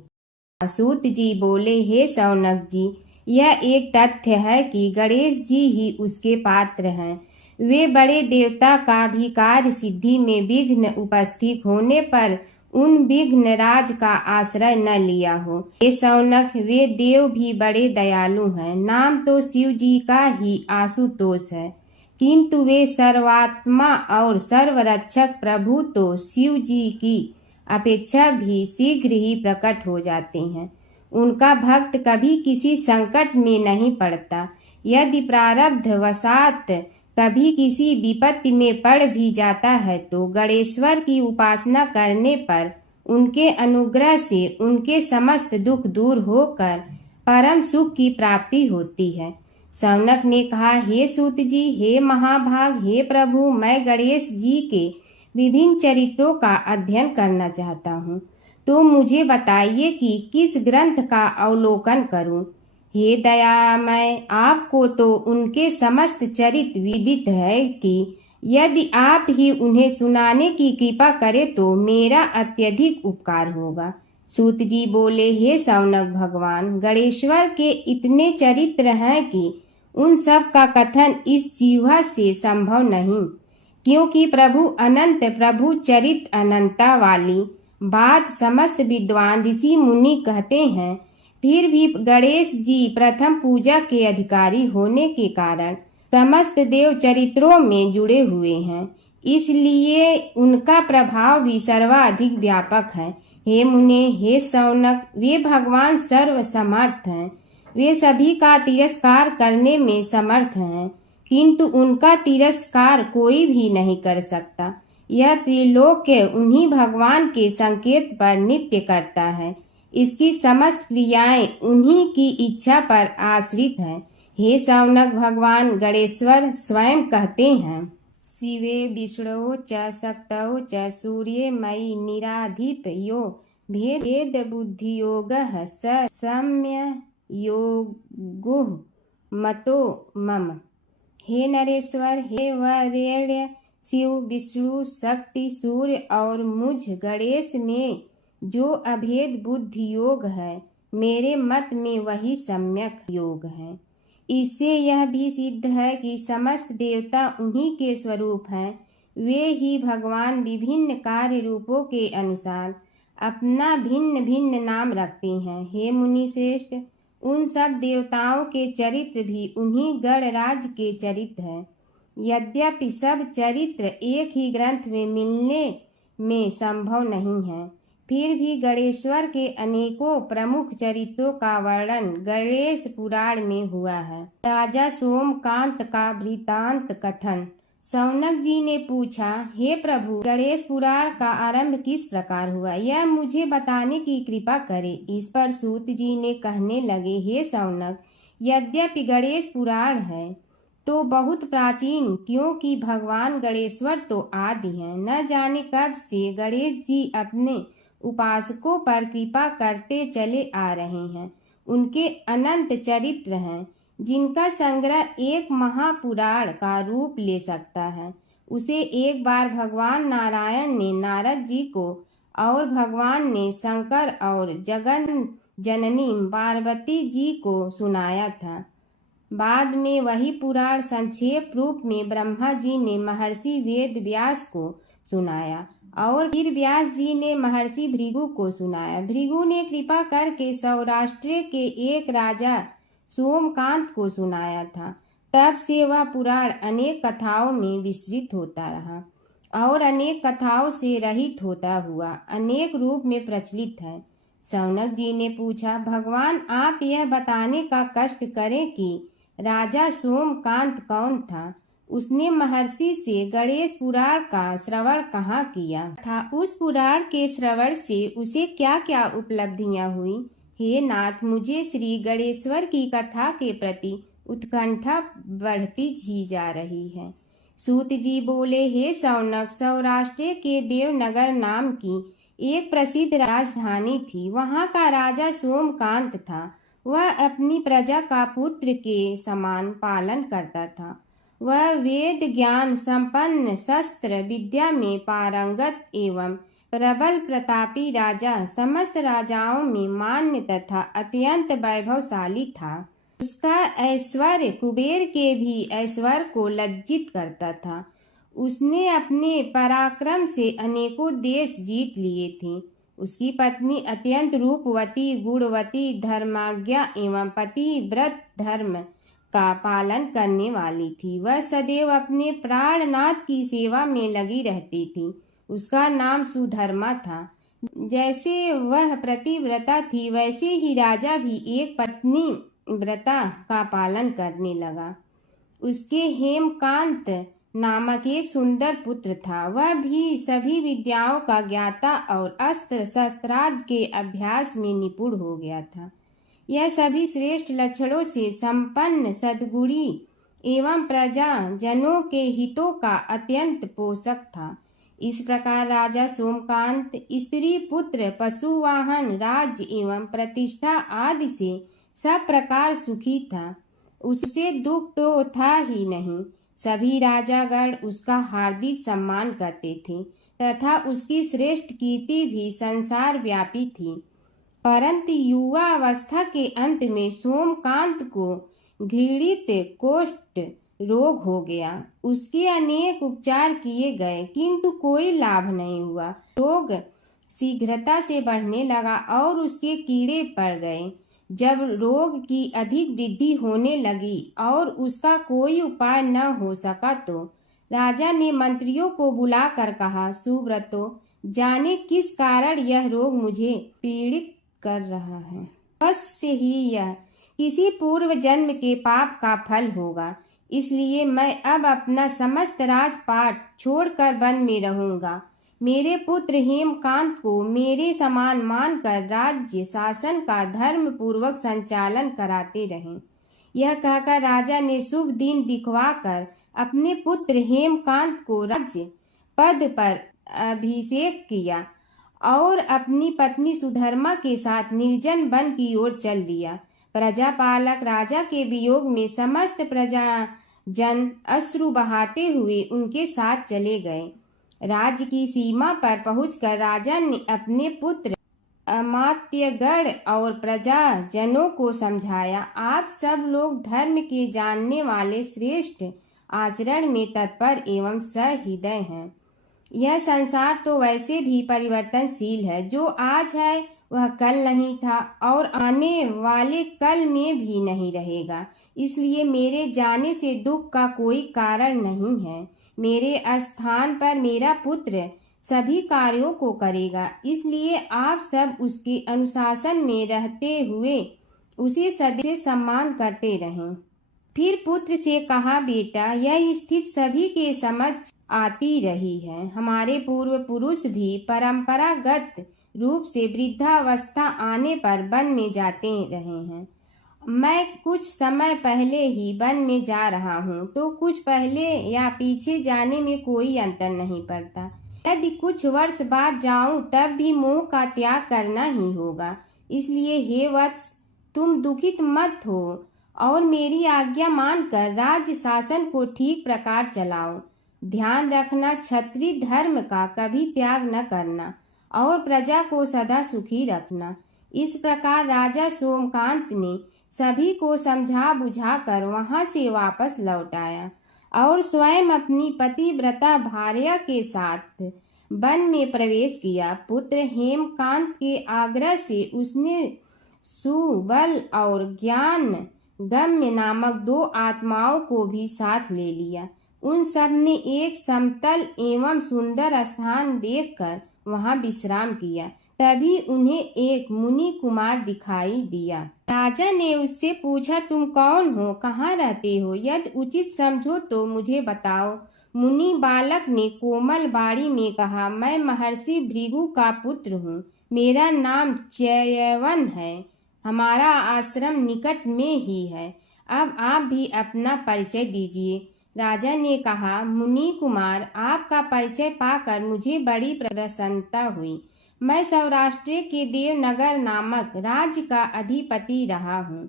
सूत जी बोले, हे शौनक जी, यह एक तथ्य है कि गणेश जी ही उसके पात्र हैं। वे बड़े देवता का भी कार्य सिद्धि में विघ्न उपस्थित होने पर उन विघ्न राज का आश्रय न लिया हो। हे शौनक, वे देव भी बड़े दयालु हैं। नाम तो शिव जी का ही आशुतोष है, किंतु वे सर्वात्मा और सर्वरक्षक प्रभु तो शिव जी की अपेक्षा भी शीघ्र ही प्रकट हो जाते हैं। उनका भक्त कभी किसी संकट में नहीं पड़ता। यदि प्रारब्ध वशात कभी किसी विपत्ति में पड़ भी जाता है तो गणेश्वर की उपासना करने पर उनके अनुग्रह से उनके समस्त दुख दूर होकर परम सुख की प्राप्ति होती है। शौनक ने कहा, हे सूत जी, हे महाभाग, हे प्रभु, मैं गणेश जी के विभिन्न चरित्रों का अध्ययन करना चाहता हूँ, तो मुझे बताइए कि किस ग्रंथ का अवलोकन करूँ। हे दयामय, आपको तो उनके समस्त चरित्र विदित है कि यदि आप ही उन्हें सुनाने की कृपा करें तो मेरा अत्यधिक उपकार होगा। सूत जी बोले, हे शौनक भगवान, गणेश्वर के इतने चरित्र हैं कि उन सब का कथन इस जीवा से संभव नहीं, क्योंकि प्रभु अनंत, प्रभु चरित अनंता वाली बात समस्त विद्वान ऋषि मुनि कहते हैं। फिर भी गणेश जी प्रथम पूजा के अधिकारी होने के कारण समस्त देव चरित्रों में जुड़े हुए हैं, इसलिए उनका प्रभाव भी सर्वाधिक व्यापक है। हे मुने, हे शौनक, वे भगवान सर्व समर्थ हैं। वे सभी का तिरस्कार करने में समर्थ हैं, किंतु उनका तिरस्कार कोई भी नहीं कर सकता। यह त्रिलोक्य उन्हीं भगवान के संकेत पर नित्य करता है। इसकी समस्त क्रियाएं उन्हीं की इच्छा पर आश्रित हैं। हे शौनक भगवान गणेश्वर स्वयं कहते हैं, शिवे विष्णो च शक्तौ च सूर्ये मयि निराधिप यो भेद बुद्धि योगः स सम्य योगुः मतो मम। हे नरेश्वर, हे वरेण्य, शिव, विष्णु, शक्ति, सूर्य और मुझ गणेश में जो अभेद बुद्धि योग है, मेरे मत में वही सम्यक योग है। इससे यह भी सिद्ध है कि समस्त देवता उन्हीं के स्वरूप हैं, वे ही भगवान विभिन्न कार्य रूपों के अनुसार अपना भिन्न भिन्न नाम रखते हैं। हे मुनि श्रेष्ठ, उन सब देवताओं के चरित्र भी उन्हीं गणराज के चरित्र हैं। यद्यपि सब चरित्र एक ही ग्रंथ में मिलने में संभव नहीं है, फिर भी गणेश्वर के अनेकों प्रमुख चरित्रों का वर्णन गणेश पुराण में हुआ है। राजा सोमकांत का वृतांत कथन। शौनक जी ने पूछा, हे प्रभु, गणेश पुराण का आरंभ किस प्रकार हुआ, यह मुझे बताने की कृपा करें। इस पर सूत जी ने कहने लगे, हे शौनक, यद्यपि गणेश पुराण है तो बहुत प्राचीन, क्योंकि भगवान गणेश्वर तो आदि हैं। न जाने कब से गणेश जी अपने उपासकों पर कृपा करते चले आ रहे हैं। उनके अनंत चरित्र हैं, जिनका संग्रह एक महापुराण का रूप ले सकता है। उसे एक बार भगवान नारायण ने नारद जी को और भगवान ने शंकर और जगन जननी पार्वती जी को सुनाया था। बाद में वही पुराण संक्षेप रूप में ब्रह्मा जी ने महर्षि वेद व्यास को सुनाया और फिर व्यास जी ने महर्षि भृगु को सुनाया। भृगु ने कृपा करके सौराष्ट्र के एक राजा सोमकांत को सुनाया था। तब से वह पुराण अनेक कथाओं में विस्तृत होता रहा और अनेक कथाओं से रहित होता हुआ अनेक रूप में प्रचलित है। शौनक जी ने पूछा, भगवान, आप यह बताने का कष्ट करें कि राजा सोमकांत कौन था। उसने महर्षि से गणेश पुराण का श्रवण कहाँ किया था, उस पुराण के श्रवण से उसे क्या क्या उपलब्धियां हुई। हे नाथ, मुझे श्री गणेश्वर की कथा के प्रति उत्कंठा बढ़ती ही जा रही है। सूत जी बोले, हे शौनक, सौराष्ट्र के देवनगर नाम की एक प्रसिद्ध राजधानी थी। वहाँ का राजा सोमकांत था। वह अपनी प्रजा का पुत्र के समान पालन करता था। वह वेद ज्ञान संपन्न, शस्त्र विद्या में पारंगत एवं प्रबल प्रतापी राजा, समस्त राजाओं में मान्य तथा अत्यंत वैभवशाली था। उसका ऐश्वर्य कुबेर के भी ऐश्वर्य को लज्जित करता था। उसने अपने पराक्रम से अनेकों देश जीत लिए थे। उसकी पत्नी अत्यंत रूपवती, गुणवती, धर्माज्ञा एवं पतिव्रत धर्म का पालन करने वाली थी। वह सदैव अपने प्राणनाथ की सेवा में लगी रहती थी। उसका नाम सुधर्मा था। जैसे वह प्रतिव्रता थी, वैसे ही राजा भी एक पत्नी व्रता का पालन करने लगा। उसके हेमकांत नामक एक सुंदर पुत्र था। वह भी सभी विद्याओं का ज्ञाता और अस्त्र शस्त्रादि के अभ्यास में निपुण हो गया था। यह सभी श्रेष्ठ लक्षणों से संपन्न, सद्गुणी एवं प्रजा जनों के हितों का अत्यंत पोषक था। इस प्रकार राजा सोमकांत स्त्री पुत्र, पशु वाहन, राज्य एवं प्रतिष्ठा आदि से सब प्रकार सुखी था। उससे दुख तो था ही नहीं। सभी राजागण उसका हार्दिक सम्मान करते थे तथा उसकी श्रेष्ठ कीर्ति भी संसार व्यापी थी। परंतु युवा अवस्था के अंत में सोमकांत को घृणित कोष्ठ रोग हो गया। उसके अनेक उपचार किए गए, किंतु कोई लाभ नहीं हुआ। रोग शीघ्रता से बढ़ने लगा और उसके कीड़े पड़ गए। जब रोग की अधिक वृद्धि होने लगी और उसका कोई उपाय न हो सका, तो राजा ने मंत्रियों को बुलाकर कहा, सुव्रतो, जाने किस कारण यह रोग मुझे पीड़ित कर रहा है। अवश्य ही यह किसी पूर्व जन्म के पाप का फल होगा। इसलिए मैं अब अपना समस्त राजपाट छोड़कर वन में रहूंगा। मेरे पुत्र हेमकांत को मेरे समान मानकर राज्य शासन का धर्म पूर्वक संचालन कराते रहें। यह कहकर राजा ने शुभ दिन दिखवाकर अपने पुत्र हेमकांत को राज्य पद पर अभिषेक किया और अपनी पत्नी सुधर्मा के साथ निर्जन वन की ओर चल दिया। प्रजापालक राजा के वियोग में समस्त प्रजा जन अश्रु बहाते हुए उनके साथ चले गए। राज्य की सीमा पर पहुंचकर राजा ने अपने पुत्र अमात्यगण और प्रजा जनों को समझाया, आप सब लोग धर्म के जानने वाले श्रेष्ठ आचरण में तत्पर एवं सहृदय हैं। यह संसार तो वैसे भी परिवर्तनशील है, जो आज है वह कल नहीं था और आने वाले कल में भी नहीं रहेगा। इसलिए मेरे जाने से दुख का कोई कारण नहीं है। मेरे स्थान पर मेरा पुत्र सभी कार्यों को करेगा, इसलिए आप सब उसके अनुशासन में रहते हुए उसे सदैव सम्मान करते रहें। फिर पुत्र से कहा, बेटा, यह स्थिति सभी के समझ आती रही है। हमारे पूर्व पुरुष भी परंपरागत रूप से वृद्धावस्था आने पर वन में जाते रहे हैं। मैं कुछ समय पहले ही वन में जा रहा हूँ, तो कुछ पहले या पीछे जाने में कोई अंतर नहीं पड़ता। यदि कुछ वर्ष बाद जाऊं तब भी मोह का त्याग करना ही होगा। इसलिए हे वत्स, तुम दुखित मत हो और मेरी आज्ञा मानकर राज्य शासन को ठीक प्रकार चलाओ। ध्यान रखना, क्षत्रिय धर्म का कभी त्याग न करना और प्रजा को सदा सुखी रखना। इस प्रकार राजा सोमकांत ने सभी को समझा बुझाकर वहां से वापस लौट आया और स्वयं अपनी पतिव्रता भार्या के साथ वन में प्रवेश किया। पुत्र हेमकांत के आग्रह से उसने सुबल और ज्ञान गम्य नामक 2 आत्माओं को भी साथ ले लिया। उन सब ने एक समतल एवं सुंदर स्थान देखकर वहां विश्राम किया। तभी उन्हें एक मुनि कुमार दिखाई दिया। राजा ने उससे पूछा, तुम कौन हो, कहाँ रहते हो? यदि उचित समझो तो मुझे बताओ। मुनि बालक ने कोमल बाणी में कहा, मैं महर्षि भृगु का पुत्र हूँ। मेरा नाम च्यवन है। हमारा आश्रम निकट में ही है। अब आप भी अपना परिचय दीजिए। राजा ने कहा, मुनि कुमार, आपका परिचय पाकर मुझे बड़ी प्रसन्नता हुई। मैं सौराष्ट्र के देवनगर नामक राज्य का अधिपति रहा हूँ।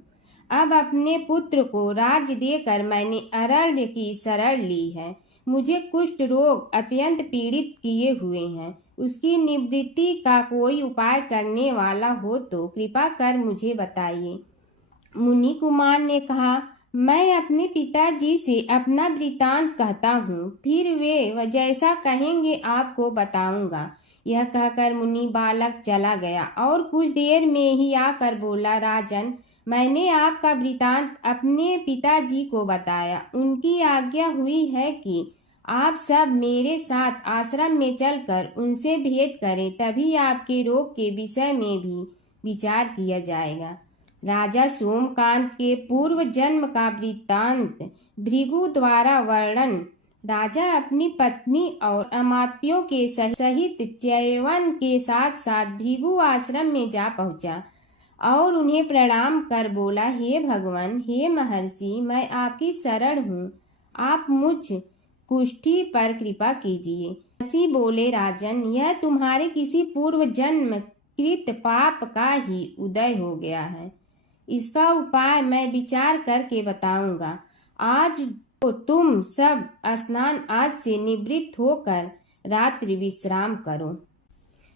अब अपने पुत्र को राज्य देकर मैंने अरण्य की शरण ली है। मुझे कुष्ठ रोग अत्यंत पीड़ित किए हुए हैं। उसकी निवृत्ति का कोई उपाय करने वाला हो तो कृपा कर मुझे बताइए। मुनि कुमार ने कहा, मैं अपने पिताजी से अपना वृतांत कहता हूँ, फिर वे जैसा कहेंगे आपको बताऊंगा। यह कहकर मुनि बालक चला गया और कुछ देर में ही आकर बोला, राजन, मैंने आपका वृतांत अपने पिताजी को बताया। उनकी आज्ञा हुई है कि आप सब मेरे साथ आश्रम में चलकर उनसे भेंट करें, तभी आपके रोग के विषय में भी विचार किया जाएगा। राजा सोमकांत के पूर्व जन्म का वृत्तांत भृगु द्वारा वर्णन। राजा अपनी पत्नी और अमात्यों के सहित च्यवन के साथ साथ भृगु आश्रम में जा पहुंचा और उन्हें प्रणाम कर बोला, हे भगवान, हे महर्षि, मैं आपकी शरण हूँ। आप मुझ कुष्ठी पर कृपा कीजिए। महर्षि बोले, राजन, यह तुम्हारे किसी पूर्व जन्म कृत पाप का ही उदय हो गया है। इसका उपाय मैं विचार करके बताऊंगा। आज तो तुम सब स्नान आज से निवृत्त होकर रात्रि विश्राम करो।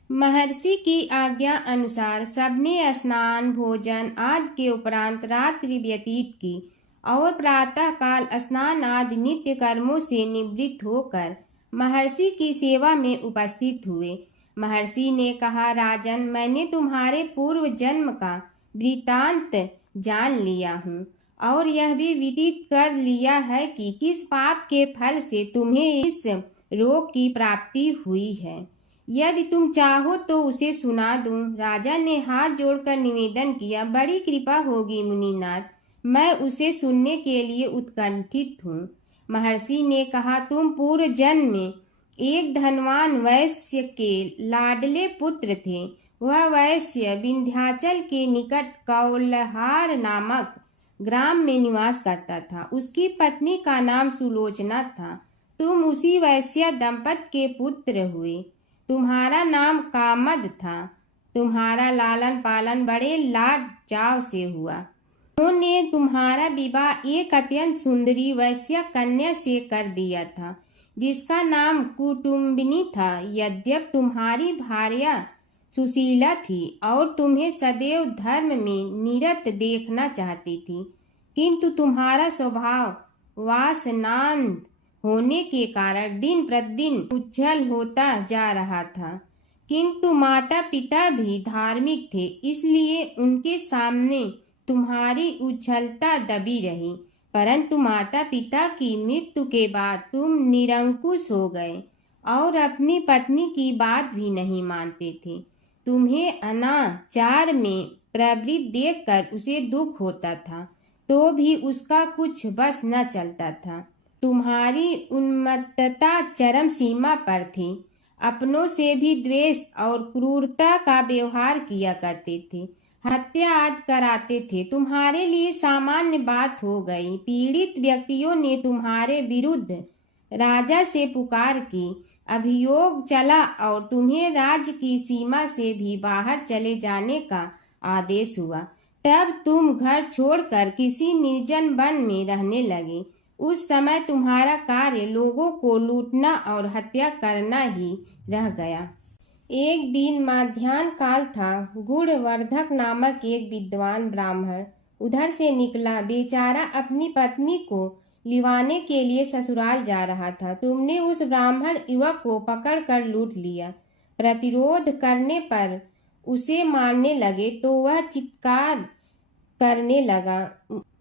महर्षि की आज्ञा अनुसार सबने स्नान भोजन आदि के उपरांत रात्रि व्यतीत की और प्रातः काल स्नान आदि नित्य कर्मों से निवृत्त होकर महर्षि की सेवा में उपस्थित हुए। महर्षि ने कहा, राजन, मैंने तुम्हारे पूर्व जन्म का वृतांत जान लिया हूँ और यह भी विदित कर लिया है कि किस पाप के फल से तुम्हें इस रोग की प्राप्ति हुई है। यदि तुम चाहो तो उसे सुना दूं। राजा ने हाथ जोड़कर निवेदन किया, बड़ी कृपा होगी मुनिनाथ, मैं उसे सुनने के लिए उत्कंठित हूँ। महर्षि ने कहा, तुम पूर्व जन्म में एक धनवान वैश्य के लाडले पुत्र थे। वह वैश्य विंध्याचल के निकट कौलहार नामक ग्राम में निवास करता था। उसकी पत्नी का नाम सुलोचना था। तुम उसी वैश्य दंपत के पुत्र हुए। तुम्हारा नाम कामद था। तुम्हारा लालन पालन बड़े लाड चाव से हुआ। उन्होंने तुम्हारा विवाह एक अत्यंत सुंदरी वैश्य कन्या से कर दिया था, जिसका नाम कुटुम्बिनी था। यद्यप तुम्हारी भार्या सुशीला थी और तुम्हें सदैव धर्म में निरत देखना चाहती थी, किंतु तुम्हारा स्वभाव वासनांध होने के कारण दिन प्रतिदिन उज्जवल होता जा रहा था। किंतु माता पिता भी धार्मिक थे, इसलिए उनके सामने तुम्हारी उज्ज्वलता दबी रही। परंतु माता पिता की मृत्यु के बाद तुम निरंकुश हो गए और अपनी पत्नी की बात भी नहीं मानते थे। तुम्हें अनाचार में प्रवृत्त देखकर उसे दुख होता था, तो भी उसका कुछ बस न चलता था। तुम्हारी उन्मत्तता चरम सीमा पर थी। अपनों से भी द्वेष और क्रूरता का व्यवहार किया करते थे, हत्या आदि कराते थे। तुम्हारे लिए सामान्य बात हो गई। पीड़ित व्यक्तियों ने तुम्हारे विरुद्ध राजा से पुकार की, अभियोग चला और तुम्हें राज्य की सीमा से भी बाहर चले जाने का आदेश हुआ। तब तुम घर छोड़कर किसी निर्जन वन में रहने लगे। उस समय तुम्हारा कार्य लोगों को लूटना और हत्या करना ही रह गया। एक दिन मध्याह्न काल था। गुणवर्धक नामक एक विद्वान ब्राह्मण उधर से निकला। बेचारा अपनी पत्नी को लिवाने के लिए ससुराल जा रहा था। तुमने उस ब्राह्मण युवक को पकड़कर लूट लिया। प्रतिरोध करने पर उसे मारने लगे तो वह चित्कार करने लगा,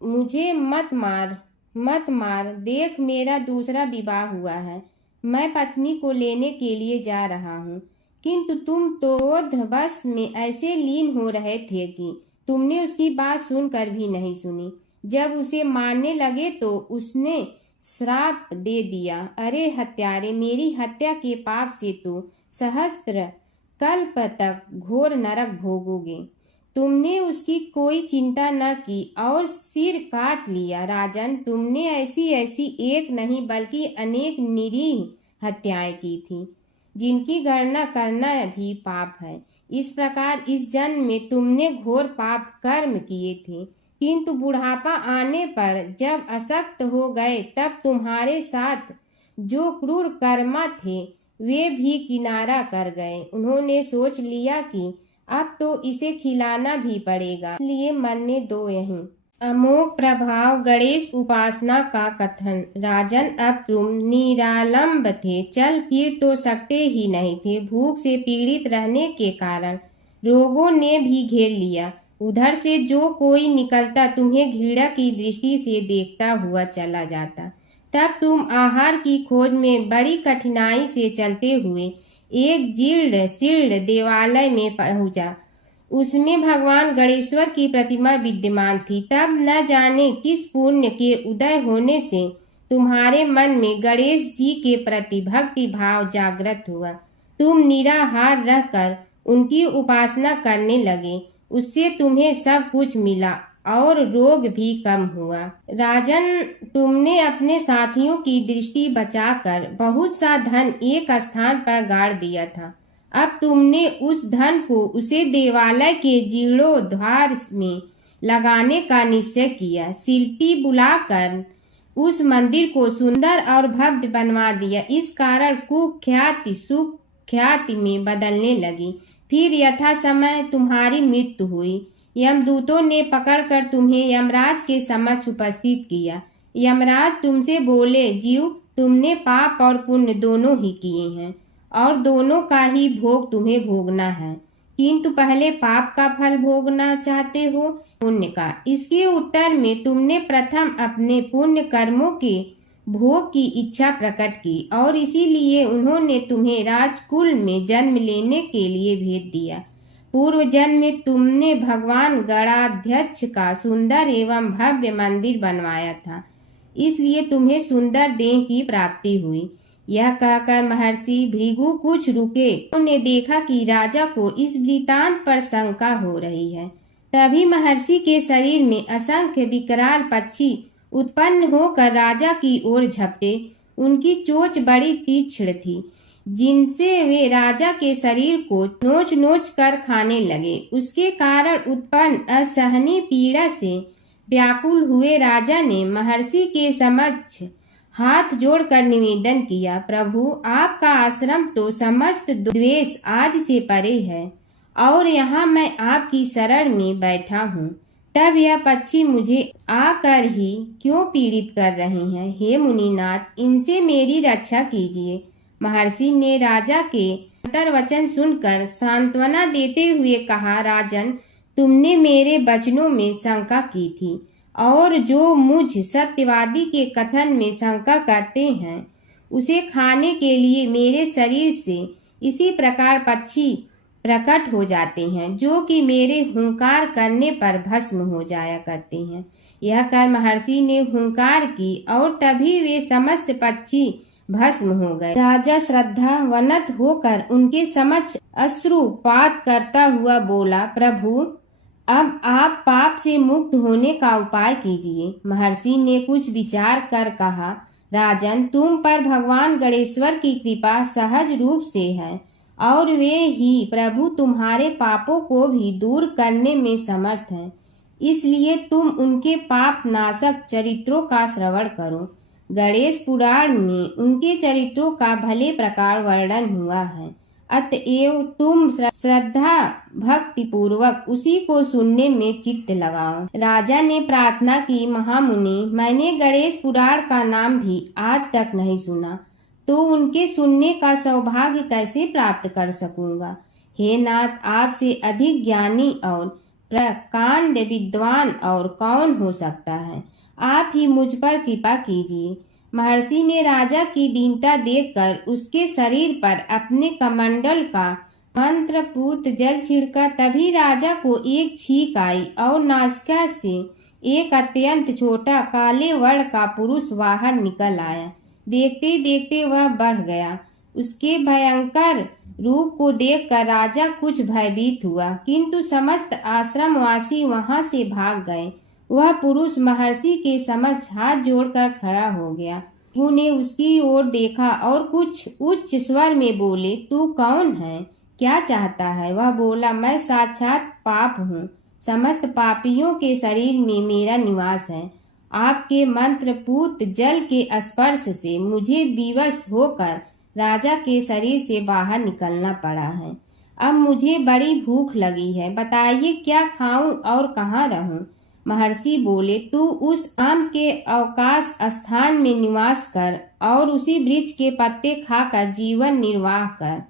मुझे मत मार, मत मार, देख मेरा दूसरा विवाह हुआ है, मैं पत्नी को लेने के लिए जा रहा हूँ। किंतु तुम तो क्रोधवश में ऐसे लीन हो रहे थे कि तुमने उसकी बात सुनकर भी नहीं सुनी। जब उसे मारने लगे तो उसने श्राप दे दिया, अरे हत्यारे, मेरी हत्या के पाप से तो सहस्त्र कल्प तक घोर नरक भोगोगे। तुमने उसकी कोई चिंता न की और सिर काट लिया। राजन, तुमने ऐसी एक नहीं बल्कि अनेक निरीह हत्याएं की थी, जिनकी गणना करना भी पाप है। इस प्रकार इस जन्म में तुमने घोर पाप कर्म किए थे, किंतु बुढ़ापा आने पर जब अशक्त हो गए तब तुम्हारे साथ जो क्रूर कर्मा थे वे भी किनारा कर गए। उन्होंने सोच लिया कि अब तो इसे खिलाना भी पड़ेगा, इसलिए मरने दो यहीं। अमोघ प्रभाव गणेश उपासना का कथन। राजन, अब तुम निरालंब थे, चल फिर तो सकते ही नहीं थे। भूख से पीड़ित रहने के कारण रोगों ने भी घेर लिया। उधर से जो कोई निकलता तुम्हें घृणा की दृष्टि से देखता हुआ चला जाता। तब तुम आहार की खोज में बड़ी कठिनाई से चलते हुए एक जीर्ण शीर्ण देवालय में पहुंचा। उसमें भगवान गणेश्वर की प्रतिमा विद्यमान थी। तब न जाने किस पुण्य के उदय होने से तुम्हारे मन में गणेश जी के प्रति भक्ति भाव जागृत हुआ। तुम निराहार रहकर उनकी उपासना करने लगे। उससे तुम्हें सब कुछ मिला और रोग भी कम हुआ। राजन, तुमने अपने साथियों की दृष्टि बचाकर बहुत सा धन एक स्थान पर गाड़ दिया था। अब तुमने उस धन को उसे देवालय के जीर्णोद्धार में लगाने का निश्चय किया। शिल्पी बुलाकर उस मंदिर को सुंदर और भव्य बनवा दिया। इस कारण कुख्याति सुख्याति में बदलने लगी। फिर यथा समय तुम्हारी मृत्यु हुई। यमदूतों ने पकड़कर तुम्हें यमराज के समक्ष उपस्थित किया। यमराज तुमसे बोले, जीव, तुमने पाप और पुण्य दोनों ही किए हैं और दोनों का ही भोग तुम्हें भोगना है, किंतु पहले पाप का फल भोगना चाहते हो पुण्य का। इसके उत्तर में तुमने प्रथम अपने पुण्य कर्मों के भोग की इच्छा प्रकट की और इसीलिए उन्होंने तुम्हें राजकुल में जन्म लेने के लिए भेज दिया। पूर्व जन्म में तुमने भगवान गणाध्यक्ष का सुंदर एवं भव्य मंदिर बनवाया था, इसलिए तुम्हें सुंदर देह की प्राप्ति हुई। यह कहकर महर्षि भृगु कुछ रुके। उन्होंने देखा कि राजा को इस वृतांत पर शंका हो रही है। तभी महर्षि के शरीर में असंख्य विकराल पक्षी उत्पन्न होकर राजा की ओर झपटे। उनकी चोंच बड़ी तीक्ष्ण थी, जिनसे वे राजा के शरीर को नोच नोच कर खाने लगे। उसके कारण उत्पन्न असहनीय पीड़ा से व्याकुल हुए राजा ने महर्षि के समक्ष हाथ जोड़कर निवेदन किया, प्रभु, आपका आश्रम तो समस्त द्वेष आदि से परे है और यहाँ मैं आपकी शरण में बैठा हूँ। तब यह पक्षी मुझे आकर ही क्यों पीड़ित कर रहे हैं? हे मुनिनाथ, इनसे मेरी रक्षा कीजिए। महर्षि ने राजा के अंतर्वचन सुनकर सांत्वना देते हुए कहा, राजन, तुमने मेरे वचनों में शंका की थी और जो मुझ सत्यवादी के कथन में शंका करते हैं उसे खाने के लिए मेरे शरीर से इसी प्रकार पक्षी प्रकट हो जाते हैं जो कि मेरे हुंकार करने पर भस्म हो जाया करते हैं। यह कर महर्षि ने हुंकार की और तभी वे समस्त पक्षी भस्म हो गए। राजा श्रद्धावनत होकर उनके समक्ष अश्रुपात करता हुआ बोला, प्रभु, अब आप पाप से मुक्त होने का उपाय कीजिए। महर्षि ने कुछ विचार कर कहा, राजन, तुम पर भगवान गणेश्वर की कृपा सहज रूप से है और वे ही प्रभु तुम्हारे पापों को भी दूर करने में समर्थ हैं। इसलिए तुम उनके पाप नाशक चरित्रों का श्रवण करो। गणेश पुराण में उनके चरित्रों का भले प्रकार वर्णन हुआ है, अतएव तुम श्रद्धा भक्ति पूर्वक उसी को सुनने में चित्त लगाओ। राजा ने प्रार्थना की, महामुनि, मैंने गणेश पुराण का नाम भी आज तक नहीं सुना, तो उनके सुनने का सौभाग्य कैसे प्राप्त कर सकूंगा? हे नाथ, आपसे अधिक ज्ञानी और प्रकांड विद्वान और कौन हो सकता है? आप ही मुझ पर कृपा कीजिए। महर्षि ने राजा की दीनता देखकर उसके शरीर पर अपने कमंडल का मंत्रपूत जल छिड़का। तभी राजा को एक छींक आई और नासिका से एक अत्यंत छोटा काले वर्ण का पुरुष बाहर निकल आया। देखते देखते वह बढ़ गया। उसके भयंकर रूप को देखकर राजा कुछ भयभीत हुआ, किंतु समस्त आश्रमवासी वहां से भाग गए। वह पुरुष महर्षि के समक्ष हाथ जोड़कर खड़ा हो गया। उन्हें उसकी ओर देखा और कुछ उच्च स्वर में बोले, तू कौन है? क्या चाहता है? वह बोला, मैं साक्षात पाप हूँ। समस्त पापियों के शरीर में मेरा निवास है। आपके मंत्रपूत जल के स्पर्श से मुझे विवश होकर राजा के शरीर से बाहर निकलना पड़ा है। अब मुझे बड़ी भूख लगी है, बताइए क्या खाऊं और कहाँ रहूं? महर्षि बोले, तू उस आम के अवकाश स्थान में निवास कर और उसी वृक्ष के पत्ते खाकर जीवन निर्वाह कर।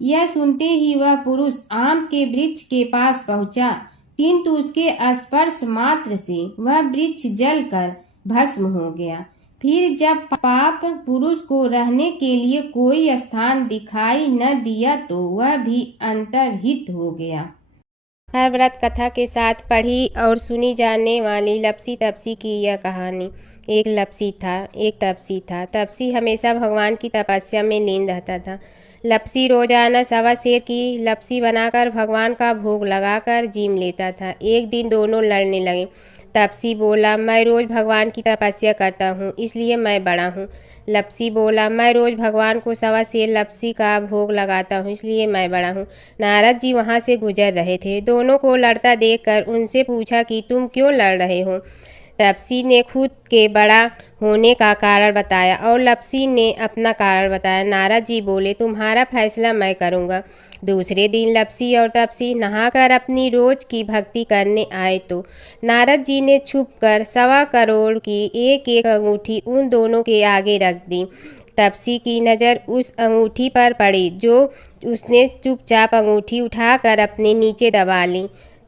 यह सुनते ही वह पुरुष आम के वृक्ष के पास पहुंचा, किंतु उसके स्पर्श मात्र से वह वृक्ष जलकर भस्म हो गया। फिर जब पाप पुरुष को रहने के लिए कोई स्थान दिखाई न दिया तो वह भी अंतर्हित हो गया। हर व्रत कथा के साथ पढ़ी और सुनी जाने वाली लपसी तपसी की यह कहानी। एक लपसी था, एक तपसी था। तपसी हमेशा भगवान की तपस्या में लीन रहता था। लपसी रोजाना सवा सेर की लपसी बनाकर भगवान का भोग लगाकर जीम लेता था। एक दिन दोनों लड़ने लगे। तपसी बोला, मैं रोज भगवान की तपस्या करता हूँ, इसलिए मैं बड़ा हूँ। लपसी बोला, मैं रोज भगवान को सवा सेर लपसी का भोग लगाता हूँ, इसलिए मैं बड़ा हूँ। नारद जी वहाँ से गुजर रहे थे। दोनों को लड़ता देखकर उनसे पूछा कि तुम क्यों लड़ रहे हो? तपसी ने खुद के बड़ा होने का कारण बताया और लपसी ने अपना कारण बताया। नारद जी बोले, तुम्हारा फैसला मैं करूँगा। दूसरे दिन लपसी और तपसी नहाकर अपनी रोज की भक्ति करने आए तो नारद जी ने छुपकर 1.25 करोड़ की एक एक अंगूठी उन दोनों के आगे रख दी। तपसी की नज़र उस अंगूठी पर पड़ी जो उसने चुपचाप अंगूठी उठाकर अपने नीचे दबा ली।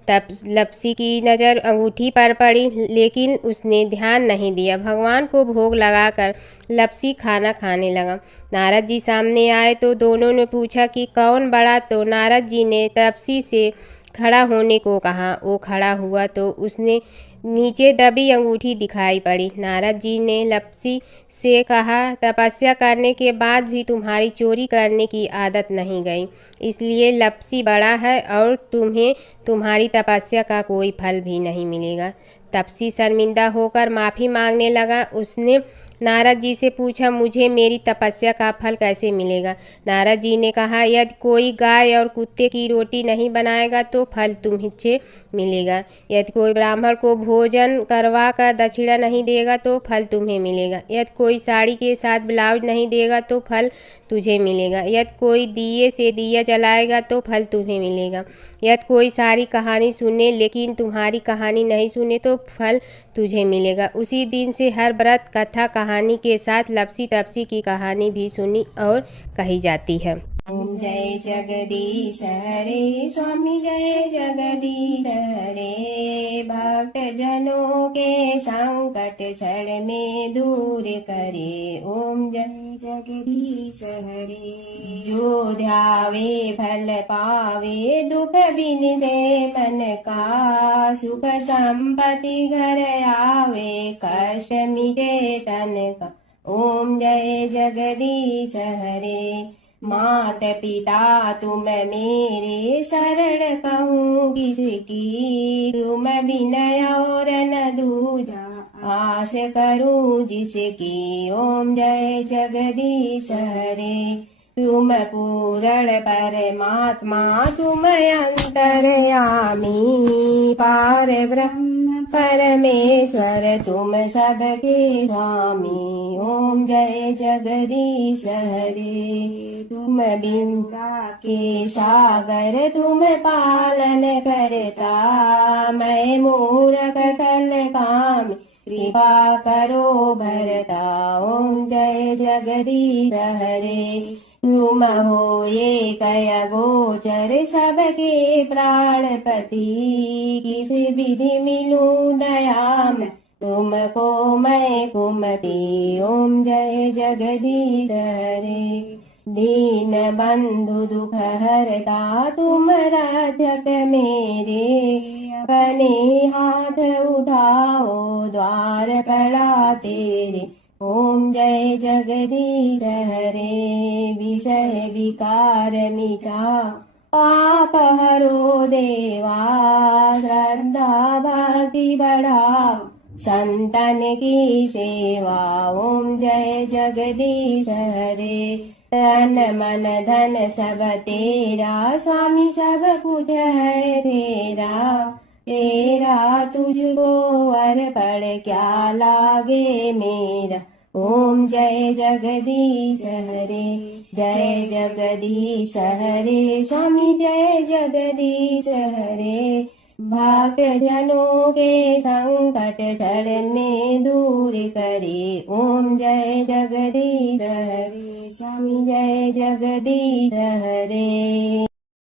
तब लपसी की नज़र अंगूठी पर पड़ी, लेकिन उसने ध्यान नहीं दिया। भगवान को भोग लगाकर लपसी खाना खाने लगा। नारद जी सामने आए तो दोनों ने पूछा कि कौन बड़ा, तो नारद जी ने तपसी से खड़ा होने को कहा। वो खड़ा हुआ तो उसने नीचे दबी अंगूठी दिखाई पड़ी। नारद जी ने लपसी से कहा, तपस्या करने के बाद भी तुम्हारी चोरी करने की आदत नहीं गई, इसलिए लपसी बड़ा है और तुम्हें तुम्हारी तपस्या का कोई फल भी नहीं मिलेगा। तपसी शर्मिंदा होकर माफ़ी मांगने लगा। उसने नारद जी से पूछा, मुझे मेरी तपस्या का फल कैसे मिलेगा? नारद जी ने कहा, यदि कोई गाय और कुत्ते की रोटी नहीं बनाएगा तो फल तुझे मिलेगा। यदि कोई ब्राह्मण को भोजन करवा कर दक्षिणा नहीं देगा तो फल तुम्हें मिलेगा। यदि कोई साड़ी के साथ ब्लाउज नहीं देगा तो फल तुझे मिलेगा। यदि कोई दिए से दिया जलाएगा तो फल तुम्हें मिलेगा। यदि कोई सारी कहानी सुने लेकिन तुम्हारी कहानी नहीं सुने तो फल तुझे मिलेगा। उसी दिन से हर व्रत कथा कहानी के साथ लपसी तपसी की कहानी भी सुनी और कही जाती है। ओम जय जगदीश हरे स्वामी जय जगदीश हरे। भक्त जनों के संकट क्षण में दूर करे। ओम जय जगदीश हरे। जो ध्यावे फल पावे दुख बिन दे मन का। सुख संपत्ति घर आवे कष्ट मिटे तन का। ओम जय जगदीश हरे। मात पिता तुम मेरे शरण कहूँ किसकी। तुम विनय और न दूजा आस करूँ जिसकी। ओम जय जगदीश हरे। तुम पूर्ण परमात्मा तुम अंतर्यामी। पार ब्रह्म परमेश्वर तुम सबके स्वामी। ओम जय जगदीश हरे। तुम बिंदा के सागर तुम पालन करता। मैं मूरख कल काम कृपा करो भरता। ओम जय जगदीश हरे। तुम हो ये कय गोचर सबके प्राणपति। किस विधि मिलूं दया में तुमको मैं कुमति। ओम जय जगदीश हरे। दीन बंधु दुख हरता तुम रक्षक मेरे। अपने हाथ उठाओ द्वार पड़ा तेरे। ओम जय जगदीश हरे। विषय विकार मिटा पाप हरो देवा। श्रद्धा भक्ति बढ़ाओ संतन की सेवा। ओम जय जगदीश हरे। तन मन धन सब तेरा स्वामी सब कुछ है तेरा। तेरा तुझको अर्पण क्या लागे मेरा। ओम जय जगदीश हरे। जय जगदीश हरे स्वामी जय जगदीश हरे। भक्त जनों के संकट क्षण में दूर करे। ओम जय जगदीश हरे स्वामी जय जगदीश हरे।